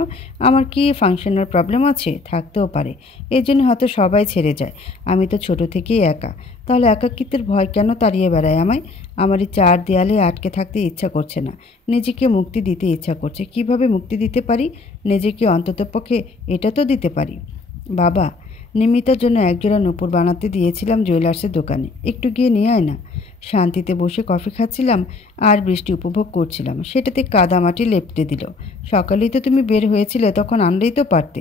আমার কি ফাংশনাল প্রবলেম আছে? থাকতেও পারে। এর জন্য হয়তো সবাই ছেড়ে যায়। আমি তো ছোট থেকেই একা। তাহলে একাকিত্বের ভয় কেন তাড়িয়ে বেড়ায় আমায়? আমার এই চার দেয়ালে আটকে থাকতে ইচ্ছা করছে না। নিজেকে মুক্তি দিতে ইচ্ছা করছে। কিভাবে মুক্তি দিতে পারি? নিজেকে অন্ততপক্ষে এটা তো দিতে পারি। বাবা, নিমিতার জন্য একজোড়া নূপুর বানাতে দিয়েছিলাম জুয়েলার্সের দোকানে। একটু গিয়ে নিয়ে আয় না। শান্তিতে বসে কফি খাচ্ছিলাম আর বৃষ্টি উপভোগ করছিলাম। সেটাতে কাদামাটি লেপটে দিল। সকালেই তো তুমি বের হয়েছিলে, তখন আনলেই তো পারতে।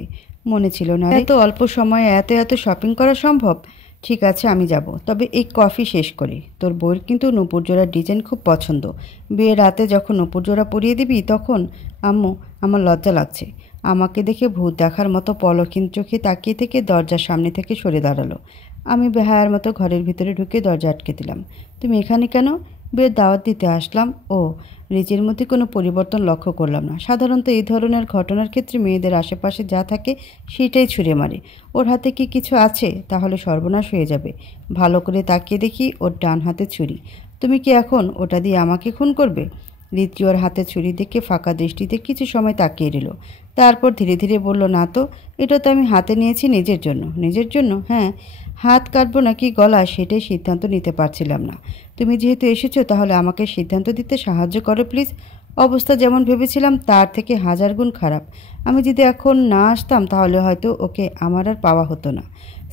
মনে ছিল না? এত অল্প সময়ে এত শপিং করা সম্ভব? ঠিক আছে, আমি যাব, তবে এই কফি শেষ করি। তোর বইয়ের কিন্তু নূপুর জোড়ার ডিজাইন খুব পছন্দ। বিয়ের রাতে যখন নূপুর জোড়া পরিয়ে দিবি তখন। আম্মু, আমার লজ্জা লাগছে। আমাকে দেখে ভূত দেখার মতো পলকহীন চোখে তাকিয়ে থেকে দরজার সামনে থেকে সরে দাঁড়ালো। আমি বেহায়ার মতো ঘরের ভিতরে ঢুকে দরজা আটকে দিলাম। তুমি এখানে কেন? বিয়ের দাওয়াত দিতে আসলাম। ও, রিচির মধ্যে কোনো পরিবর্তন লক্ষ্য করলাম না। সাধারণত এই ধরনের ঘটনার ক্ষেত্রে মেয়েদের আশেপাশে যা থাকে সেটাই ছুঁড়ে মারে। ওর হাতে কি কিছু আছে? তাহলে সর্বনাশ হয়ে যাবে। ভালো করে তাকিয়ে দেখি ওর ডান হাতে ছুরি। তুমি কি এখন ওটা দিয়ে আমাকে খুন করবে? রিচি ওর হাতে ছুরি দেখে ফাঁকা দৃষ্টিতে কিছু সময় তাকিয়ে রইল। তারপর ধীরে ধীরে বলল, না তো, এটা তো আমি হাতে নিয়েছি নিজের জন্য। নিজের জন্য? হ্যাঁ। হাত কাটবো নাকি গলা সেটাই সিদ্ধান্ত নিতে পারছিলাম না। তুমি যেহেতু এসেছো তাহলে আমাকে সিদ্ধান্ত দিতে সাহায্য করো প্লিজ। অবস্থা যেমন ভেবেছিলাম তার থেকে 1000 গুণ খারাপ। আমি যদি এখন না আসতাম তাহলে হয়তো ওকে আমার আর পাওয়া হতো না।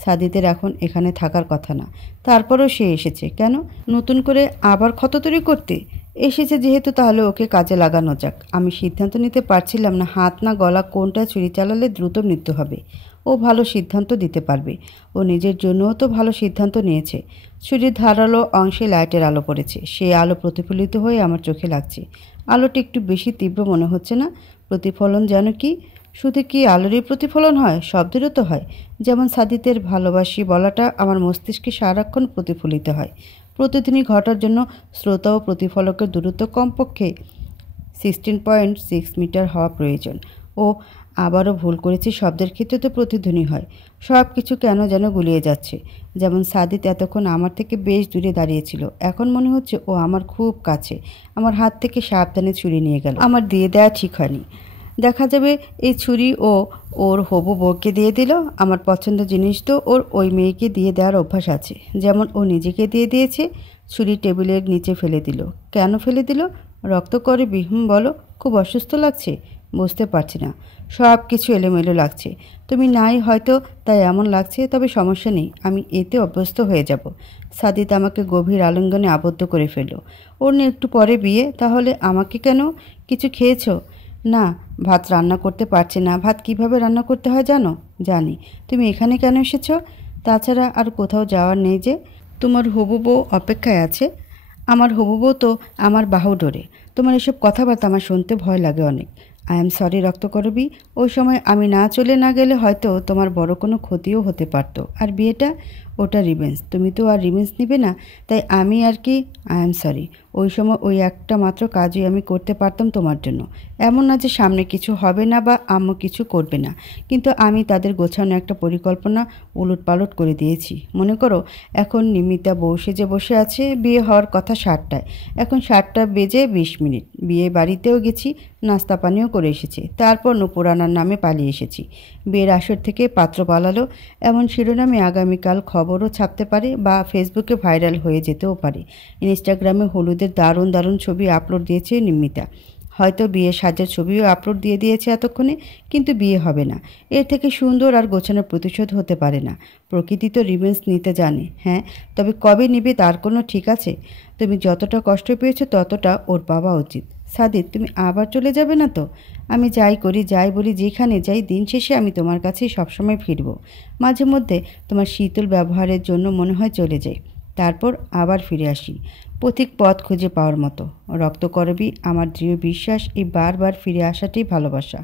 সাদিতের এখন এখানে থাকার কথা না, তারপরও সে এসেছে। কেন? নতুন করে আবার ক্ষত তৈরি করতে এসেছে যেহেতু, তাহলে ওকে কাজে লাগানো যাক। আমি সিদ্ধান্ত নিতে পারছিলাম না হাত না গলা কোনটা ছুরি চালালে দ্রুত মৃত্যু হবে। ও ভালো সিদ্ধান্ত দিতে পারবে। ও নিজের জন্যও তো ভালো সিদ্ধান্ত নিয়েছে। ছুরির ধারালো অংশে লাইটের আলো পড়েছে। সেই আলো প্রতিফলিত হয়ে আমার চোখে লাগছে। আলোটা একটু বেশি তীব্র মনে হচ্ছে না? প্রতিফলন যেন কি? শুধু কি আলোরই প্রতিফলন হয়? শব্দেরও তো হয়। যেমন সাদিতের ভালোবাসি বলাটা আমার মস্তিষ্কে সারাক্ষণ প্রতিফলিত হয়। প্রতিদিনই ঘটার জন্য শ্রোতা ও প্রতিফলকের দূরত্ব কমপক্ষে 16.6 মিটার হওয়া প্রয়োজন। ও আবারও ভুল করেছি। শব্দের ক্ষেত্রে তো প্রতিধ্বনি হয়। সব কিছু কেন যেন গুলিয়ে যাচ্ছে। যেমন সাদিত এতক্ষণ আমার থেকে বেশ দূরে দাঁড়িয়েছিল, এখন মনে হচ্ছে ও আমার খুব কাছে। আমার হাত থেকে সাবধানে ছুরি নিয়ে গেল। আমার দিয়ে দেওয়া ঠিক হয়নি। দেখা যাবে এই ছুরি ও ওর হবু বউকে দিয়ে দিল। আমার পছন্দ জিনিস তো ওর ওই মেয়েকে দিয়ে দেওয়ার অভ্যাস আছে, যেমন ও নিজেকে দিয়ে দিয়েছে। ছুরি টেবিলের নিচে ফেলে দিল। কেন ফেলে দিল? রক্ত করে বিহুম বলো। খুব অসুস্থ লাগছে? বুঝতে পারছি না, সব কিছু এলোমেলো লাগছে। তুমি নাই হয়তো তাই এমন লাগছে, তবে সমস্যা নেই, আমি এতে অভ্যস্ত হয়ে যাব। সাদিত আমাকে গভীর আলিঙ্গনে আবদ্ধ করে ফেলল। ওর নিয়ে একটু পরে বিয়ে, তাহলে আমাকে কেন? কিছু খেয়েছো? না, ভাত রান্না করতে পারছি না। ভাত কিভাবে রান্না করতে হয় জানো? জানি। তুমি এখানে কেন এসেছো? তাছাড়া আর কোথাও যাওয়ার নেই যে? তোমার হবু বউ অপেক্ষায় আছে। আমার হবু বউ তো আমার বাহু ডোরে। তোমার এসব কথাবার্তা আমার শুনতে ভয় লাগে অনেক। আই এম সরি রক্তকরবী, ওই সময় আমি না চলে না গেলে হয়তো তোমার বড় কোনো ক্ষতিও হতে পারতো। আর বিয়েটা, ওটা রিভেন্স, তুমি তো আর রিভেন্স নিবে না, তাই আমি আর কি। আই এম সরি, ওই সময় ওই একটা মাত্র কাজই আমি করতে পারতাম তোমার জন্য। এমন না যে সামনে কিছু হবে না বা আম্মু কিছু করবে না, কিন্তু আমি তাদের গোছানো একটা পরিকল্পনা উলটপালট করে দিয়েছি। মনে করো, এখন নিমিতা বউ সেজে বসে আছে, বিয়ে হওয়ার কথা 7টায়, এখন 7টা বেজে 20 মিনিট। বিয়ে বাড়িতেও গেছি, নাস্তা পানিও করে এসেছি, তারপর নুপুরানার নামে পালিয়ে এসেছি। বিয়ের আসর থেকে পাত্র পালালো, এমন শিরোনামে আগামীকাল খবরও ছাপতে পারে বা ফেসবুকে ভাইরাল হয়ে যেতেও পারে। ইনস্টাগ্রামে হলুদের দারুণ দারুণ ছবি আপলোড দিয়েছে নিমিতা, হয়তো বিয়ের সাজের ছবিও আপলোড দিয়ে দিয়েছে এতক্ষণে, কিন্তু বিয়ে হবে না। এর থেকে সুন্দর আর গোছানো প্রতিশোধ হতে পারে না। প্রকৃতি তো রিভেন্স নিতে জানে, হ্যাঁ, তবে কবে নিবে তার কোনো ঠিক আছে? তুমি যতটা কষ্ট পেয়েছো ততটা ওর পাওয়া উচিত। সাদিদ, তুমি আবার চলে যাবে না তো? আমি যাই করি, যাই বলি, যেখানে যাই, দিন শেষে আমি তোমার কাছেই সবসময় ফিরব। মাঝে মধ্যে তোমার শীতল ব্যবহারের জন্য মনে হয় চলে যাই, তারপর আবার ফিরে আসি, পথিক পথ খুঁজে পাওয়ার মতো। রক্তকরবী, আমার দৃঢ় বিশ্বাস এই বারবার ফিরে আসাটাই ভালোবাসা।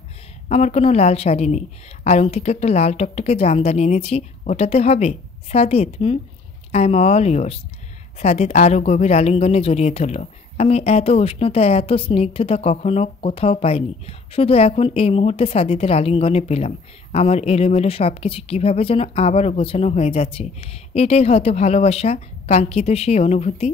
আমার কোনো লাল শাড়ি নেই, আড়ং থেকে একটা লাল টকটকে জামদানি এনেছি, ওটাতে হবে? Sadid, I am all yours. Sadid আরও গভীর আলিঙ্গনে জড়িয়ে ধরল। আমি এত উষ্ণতা, এত স্নিগ্ধতা কখনো কোথাও পাইনি, শুধু এখন এই মুহূর্তে সাদিদের আলিঙ্গনে পেলাম। আমার এলোমেলো সব কিছু কীভাবে যেন আবারও গোছানো হয়ে যাচ্ছে। এটাই হয়তো ভালোবাসা, কাঙ্ক্ষিত সেই অনুভূতি।